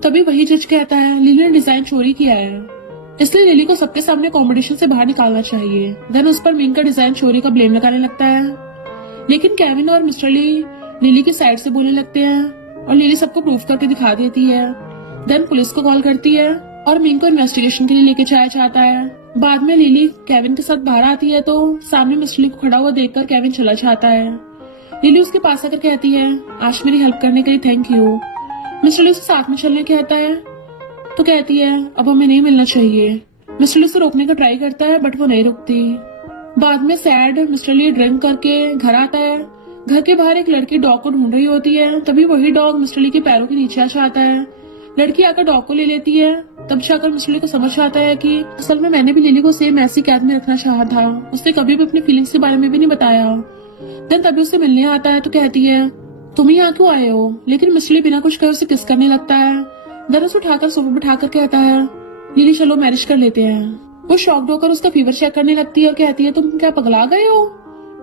तभी वही जज कहता है, लिली ने डिजाइन चोरी किया है, इसलिए लिली को सबके सामने कंपटीशन से बाहर निकालना चाहिए। देन उस पर मिंग का डिजाइन चोरी का ब्लेम लगाने लगता है, लेकिन केविन और मिस्टर ली लिली की साइड से बोलने लगते हैं और लिली सबको प्रूफ करके दिखा देती है। देन पुलिस को कॉल करती है और मिंग को इन्वेस्टिगेशन के लिए लेके जाया जाता है। बाद में लिली केविन के साथ बाहर आती है तो सामने मिस्टर ली को खड़ा हुआ देखकर केविन चला जाता है। लिली उसके पास आकर कहती है, आज मेरी हेल्प करने के लिए थैंक यू। मिस्टर ली उसे साथ में चलने कहता है तो कहती है, अब हमें नहीं मिलना चाहिए। मिस्टर ली उसे रोकने का ट्राई करता है बट वो नहीं रुकती। बाद में सैड मिस्टर ली ड्रिंक करके घर आता है। घर के बाहर एक लड़की डॉग को ढूंढ रही होती है, तभी वही डॉग मिस्टर ली के पैरों के नीचे आ जाता है। लड़की आकर डॉग को ले लेती है। तब जाकर मिस्टर ली को समझ आता है कि असल में मैंने भी लिली को सेम ऐसी कैद में रखना चाहा था। उसने कभी भी अपनी फीलिंग्स के बारे में भी नहीं बताया। देन तभी उसे मिलने आता है तो कहती है, तुम यहाँ क्यों आए हो। लेकिन मिस्टर ली बिना कुछ कहे उसे किस करने लगता है। देन उसे उठाकर सोफे बिठाकर कहता है, लिली चलो मैरिज कर लेते हैं। वो शॉक्ड होकर उसका फीवर चेक करने लगती है और कहती है, तुम क्या पगला गए हो।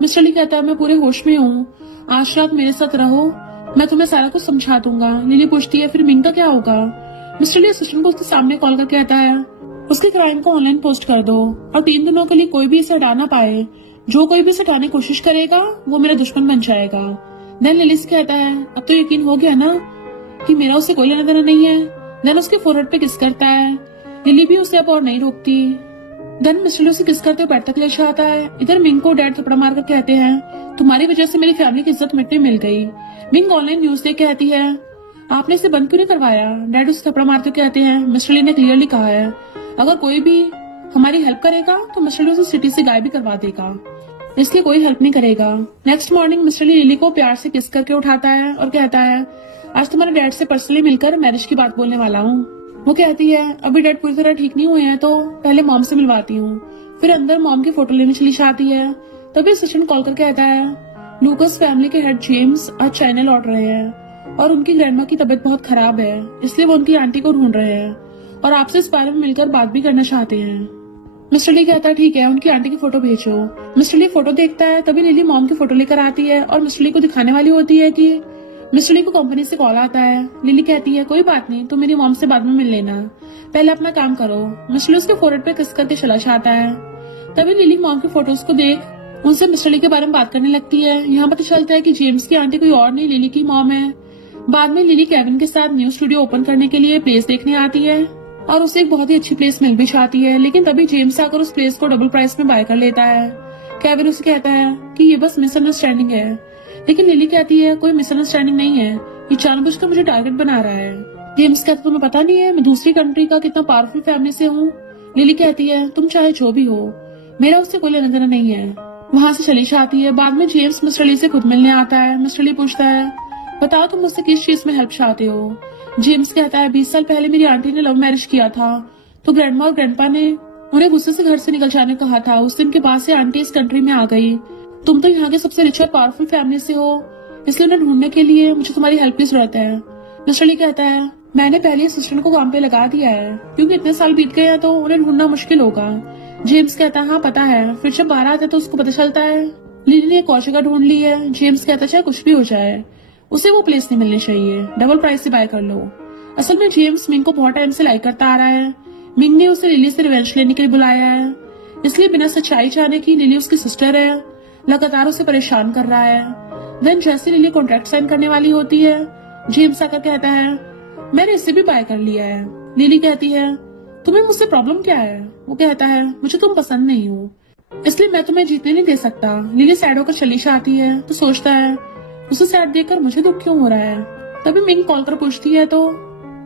मिस्टर ली कहता है, मैं पूरे होश में हूँ, आज रात मेरे साथ रहो, मैं तुम्हें सारा कुछ समझा दूंगा। लिली पूछती है, फिर मिंग का क्या होगा। मिस्टर ली असिस्टेंट को उसके सामने कॉल कर कहता है, उसके क्राइम को ऑनलाइन पोस्ट कर दो और 3 दिनों के लिए कोई भी इसे हटा ना पाए। जो कोई भी इसे हटाने की कोशिश करेगा वो मेरा दुश्मन बन जाएगा। देन लिली से कहता है, अब तो यकीन हो गया ना कि मेरा उससे कोई लेना देना नहीं है। देन उसके फोरहेड पे किस करता है। लिली भी उसे अब और नहीं रोकती। देन मिस्टर ली उसे किस करते हुए बेड तक ले जाता है। इधर मिंग को डैड थपड़ा मारकर कहते हैं, तुम्हारी वजह से मेरी फैमिली की इज्जत मिटने मिल गई। मिंग ऑनलाइन न्यूज देख कहती है, आपने इसे बंद क्यों नहीं करवाया। डैड उसे थपड़ा मारते कहते हैं, मिस्टर ली ने क्लियरली कहा है अगर कोई भी हमारी हेल्प करेगा तो मिस्टर ली उसे सिटी से गायब भी करवा देगा, इसलिए कोई हेल्प नहीं करेगा। नेक्स्ट मॉर्निंग मिस्टर ली लिली को प्यार से किस करके उठाता है और कहता है, आज तुम्हारे डैड से पर्सनली मिलकर मैरिज की बात बोलने वाला हूँ। वो कहती है, अभी डैड पूरी तरह ठीक नहीं हुए हैं तो पहले मॉम से मिलवाती हूँ। फिर अंदर मॉम की फोटो लेने चली जाती है। तभी असिस्टेंट कॉल कर कहता है, लूकस फैमिली के हेड जेम्स आज चाइना लौट रहे हैं और उनकी ग्रैंडमा की तबीयत बहुत खराब है, इसलिए वो उनकी आंटी को ढूंढ रहे हैं और आपसे इस बारे में मिलकर बात भी करना चाहते हैं। मिस्टर ली कहता है, ठीक है, उनकी आंटी की फोटो भेजो। मिस्टर ली फोटो देखता है। तभी लिली मॉम की फोटो लेकर आती है और मिस्टर ली को दिखाने वाली होती है कि मिस्टर ली को कंपनी से कॉल आता है। लिली कहती है कोई बात नहीं, तुम मेरी मॉम से बाद में मिल लेना, पहले अपना काम करो। मिस्टर ली उसके फोrehead पे किस करके चला जाता है। तभी लिली मॉम की फोटोज को देख उनसे मिस्टर ली के बारे में बात करने लगती है। यहाँ पता चलता है कि जेम्स की आंटी कोई और नहीं लिली की मॉम है। बाद में लिली केविन के साथ न्यू स्टूडियो ओपन करने के लिए प्लेस देखने आती है और उसे एक बहुत ही अच्छी प्लेस मिल भी जाती है, लेकिन तभी जेम्स आकर उस प्लेस को डबल प्राइस में बाय कर लेता है। केविन उसे कहता है कि ये बस मिसअंडरस्टैंडिंग है, लेकिन लिली कहती है कोई मिसअंडरस्टैंडिंग नहीं है, ये जानबूझकर मुझे टारगेट बना रहा है। जेम्स कहता तुम्हें पता नहीं है मैं दूसरी कंट्री का कितना पावरफुल फैमिली से हूँ। लिली कहती है तुम चाहे जो भी हो, मेरा उससे कोई लेना देना नहीं है। वहाँ से चली जाती है। बाद में जेम्स मिस्टर ली से खुद मिलने आता है। मिस्टर ली पूछता है बताओ तुम मुझसे किस चीज में हेल्प चाहते हो। जेम्स कहता है 20 साल पहले मेरी आंटी ने लव मैरिज किया था, तो ग्रैंडमा और ग्रैंडपा ने उन्हें गुस्से से घर से निकल जाने को कहा था। उस दिन के बाद से आंटी इस कंट्री में आ गई। तुम तो यहाँ के सबसे रिच और पावरफुल फैमिली से हो, इसलिए उन्हें ढूंढने के लिए मुझे तुम्हारी हेल्प की जरूरत है। मिस्टर ली कहता है मैंने पहले असिस्टेंट को काम पे लगा दिया है, क्योंकि इतने साल बीत गए हैं तो उन्हें ढूंढना मुश्किल होगा। जेम्स कहता है हाँ पता है, फिर जब बाहर आता है तो उसको पता चलता है लिली ने एक और जगह ढूंढ ली है। जेम्स कहता है चाहे कुछ भी हो जाए उसे वो प्लेस नहीं मिलनी चाहिए, डबल प्राइस से बाय कर लो। असल में जेम्स मिंग को बहुत टाइम से लाइक करता आ रहा है। मिंग ने उसे लिली से रिवेंज लेने के लिए बुलाया है, इसलिए बिना सच्चाई जाने की लिली उसकी सिस्टर है, लगातार उसे परेशान कर रहा है। देन जैसे लिली कॉन्ट्रैक्ट साइन करने वाली होती है, जेम्स आकर कहता है मैंने इसे भी बाय कर लिया है। लिली कहती है तुम्हें मुझसे प्रॉब्लम क्या है। वो कहता है मुझे तुम पसंद नहीं हो, इसलिए मैं तुम्हें जीतने नहीं दे सकता। लिली सैड होकर चली जाती है तो सोचता है उसे सैड देखकर मुझे दुख क्यों हो रहा है। तभी मिंग कॉल कर पूछती है तो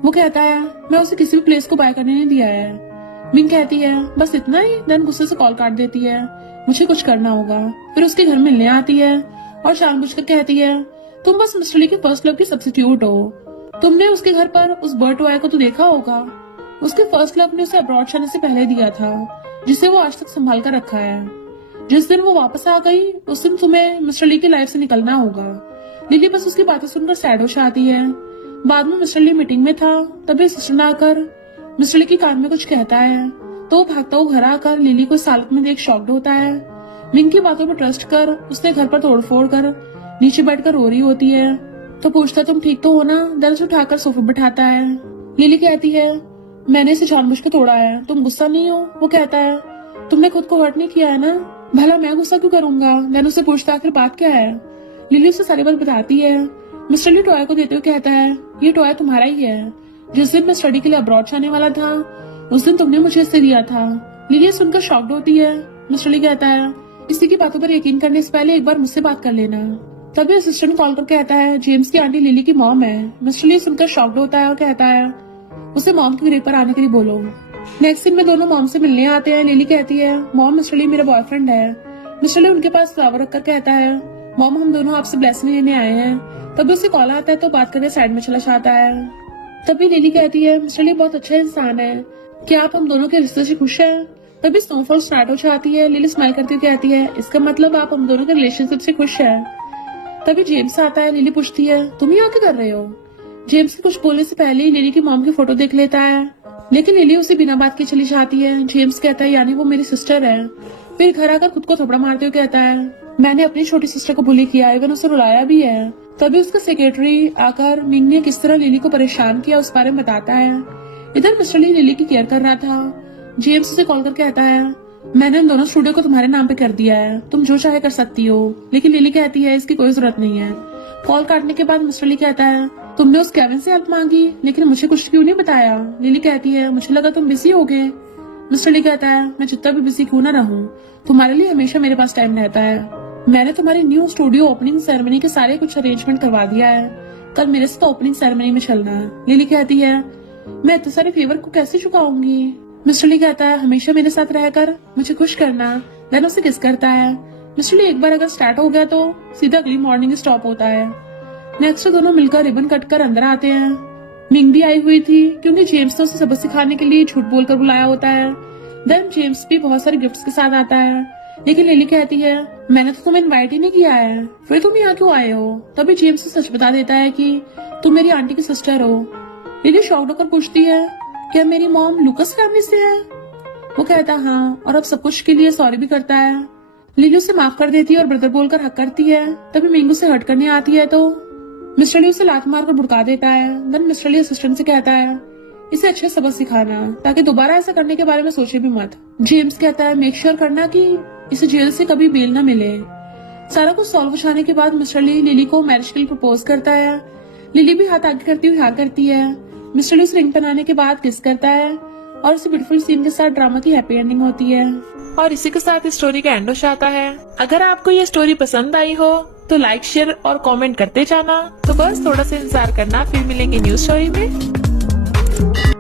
वो कहता है मैं उसे किसी भी प्लेस को बाय करने नहीं दिया है। मिंग कहती है बस इतना ही। देन गुस्से से कॉल काट देती है, मुझे कुछ करना होगा। फिर उसके घर मिलने आती है और जानबूझकर कहती है तुम बस मिस्टर ली की फर्स्ट लव की सब्स्टिट्यूट हो। तुमने उसके घर पर उस बर्ड टॉय को तो देखा होगा, उसके फर्स्ट लव ने उसे अब्रॉड जाने से पहले दिया था, जिसे वो आज तक संभाल कर रखा है। जिस दिन वो वापस आ गई उस दिन तुम्हें मिस्टर ली की लाइफ से निकलना होगा। लिली बस उसकी बातें सुनकर सैड हो जाती है। बाद में मिस्टर ली मीटिंग में था, तभी असिस्टेंट आकर मिस्टर ली के कान में कुछ कहता है तो वो भागता हुआ घर आकर लिली को इस हालत में देख शॉक्ड होता है। मिंग की बातों पर ट्रस्ट कर उसने घर पर तोड़फोड़ कर नीचे बैठकर रो रही होती है तो पूछता तुम ठीक तो हो ना। दर्द उठाकर सोफे बिठाता है। लिली कहती है मैंने इसे जानबूझकर तोड़ा है, तुम गुस्सा नहीं हो। वो कहता है तुमने खुद को हर्ट नहीं किया है ना, भला मैं गुस्सा क्यों करूंगा। मैंने उससे पूछता आखिर बात क्या है। लिली उसे सारी बात बताती है। मिस्टर ली टॉय को देते हुए कहता है ये टॉय तुम्हारा ही है, जिस दिन मैं स्टडी के लिए अब्रॉड जाने वाला था उस दिन तुमने मुझे इसे दिया था। लिली सुनकर शॉक्ड होती है। मिस्टर ली कहता है किसी की बातों पर यकीन करने से पहले एक बार मुझसे बात कर लेना। तभी असिस्टेंट कॉल कर कहता है जेम्स की आंटी लिली की मॉम है। मिस्टर ली सुनकर शॉक्ड होता है और कहता है उसे मॉम की ग्रेव पर आने के लिए बोलो। नेक्स्ट दिन में दोनों मॉम से मिलने आते हैं। लिली कहती है मॉम मिस्टर ली मेरा बॉयफ्रेंड है। मिस्टर ली उनके पास फ्लावर रखकर कहता है मॉम हम दोनों आपसे ब्लेसिंग लेने आए हैं। तभी उसे कॉल आता है तो बात करके साइड में चला जाता है। तभी लिली कहती है मिस्टर ली बहुत अच्छा इंसान है, क्या आप हम दोनों के रिश्ते से खुश हैं। तभी स्नोफॉल स्टार्ट हो जाती है। लिली स्माइल करती हुई कहती है इसका मतलब आप हम दोनों के रिलेशनशिप से खुश हैं। तभी जेम्स आता है। लिली पूछती है तुम यहाँ क्या कर रहे हो। जेम्स के कुछ बोलने से पहले ही लिली की मॉम की फोटो देख लेता है, लेकिन लिली उसे बिना बात के चली जाती है। जेम्स कहता है यानी वो मेरी सिस्टर है। फिर घर आकर खुद को थपड़ा मारते हुए कहता है मैंने अपनी छोटी सिस्टर को बुली किया, इवन उसे रुलाया भी है। तभी उसका सेक्रेटरी आकर मिंग ने किस तरह लिली को परेशान किया उस बारे में बताता है। इधर मिस्टर ली लिली की केयर कर रहा था। जेम्स उसे कॉल कर कहता है मैंने इन दोनों स्टूडियो को तुम्हारे नाम पे कर दिया है, तुम जो चाहे कर सकती हो। लेकिन लिली कहती है इसकी कोई जरूरत नहीं है। कॉल काटने के बाद मिस्टर ली कहता है तुमने उस केविन से हेल्प मांगी लेकिन मुझे कुछ क्यों नहीं बताया। लिली कहती है मुझे लगा तुम बिजी हो गए। मिस्टर ली कहता है मैं जितना भी बिजी क्यों ना रहूं, तुम्हारे लिए हमेशा मेरे पास टाइम रहता है। मैंने तुम्हारी न्यू स्टूडियो ओपनिंग सेरेमनी के सारे कुछ अरेंजमेंट करवा दिया है, कल मेरे साथ ओपनिंग सेरेमनी में चलना है। लिली कहती है मैं इतने सारे फेवर को कैसे चुकाऊंगी। मिस्टर ली कहता है हमेशा मेरे साथ रहकर मुझे खुश करना। देन उसे किस करता है। मिस्टर ली एक बार अगर स्टार्ट हो गया तो सीधा अगली मॉर्निंग स्टॉप होता है। नेक्स्ट दोनों मिलकर रिबन कट कर अंदर आते हैं। मिंग भी आई हुई थी क्योंकि जेम्स ने उसे सबक सिखाने के लिए झूठ बोलकर बुलाया होता है। देन जेम्स भी बहुत सारे गिफ्ट्स के साथ आता है, लेकिन लिली कहती है मैंने तो तुम्हें इनवाइट ही नहीं किया है, फिर तुम यहाँ क्यों आए हो। तभी जेम्स सच बता देता है कि तुम मेरी आंटी की सिस्टर हो। लिली शॉक्ड होकर पूछती है क्या मेरी मॉम लूकस फैमिली से है। वो कहता है हाँ, और अब सब कुछ के लिए सॉरी भी करता है। लिली उसे माफ कर देती है और ब्रदर बोलकर हक करती है। तभी मिंग उसे हर्ट करने आती है तो मिस्टर ली उसे लात मार कर भुड़का देता है। देन मिस्टर ली असिस्टेंट से कहता है इसे अच्छे सबक सिखाना ताकि दोबारा ऐसा करने के बारे में सोचे भी मत। जेम्स कहता है मेक श्योर करना कि इसे जेल से कभी बेल ना मिले। सारा कुछ सॉल्व हो जाने के बाद मिस्टर ली लिली को मैरिज के लिए प्रपोज करता है। लिली भी हाथ आगे करती हुई हाँ करती है। मिस्टर ली उसे रिंग पहनाने के बाद किस करता है और उसे ब्यूटीफुल सीन के साथ ड्रामा की हैप्पी एंडिंग होती है। और इसी के साथ इस स्टोरी का एंड हो जाता है। अगर आपको ये स्टोरी पसंद आई हो तो लाइक शेयर और कमेंट करते जाना। तो बस थोड़ा सा इंतजार करना, फिर मिलेंगे न्यू स्टोरी में।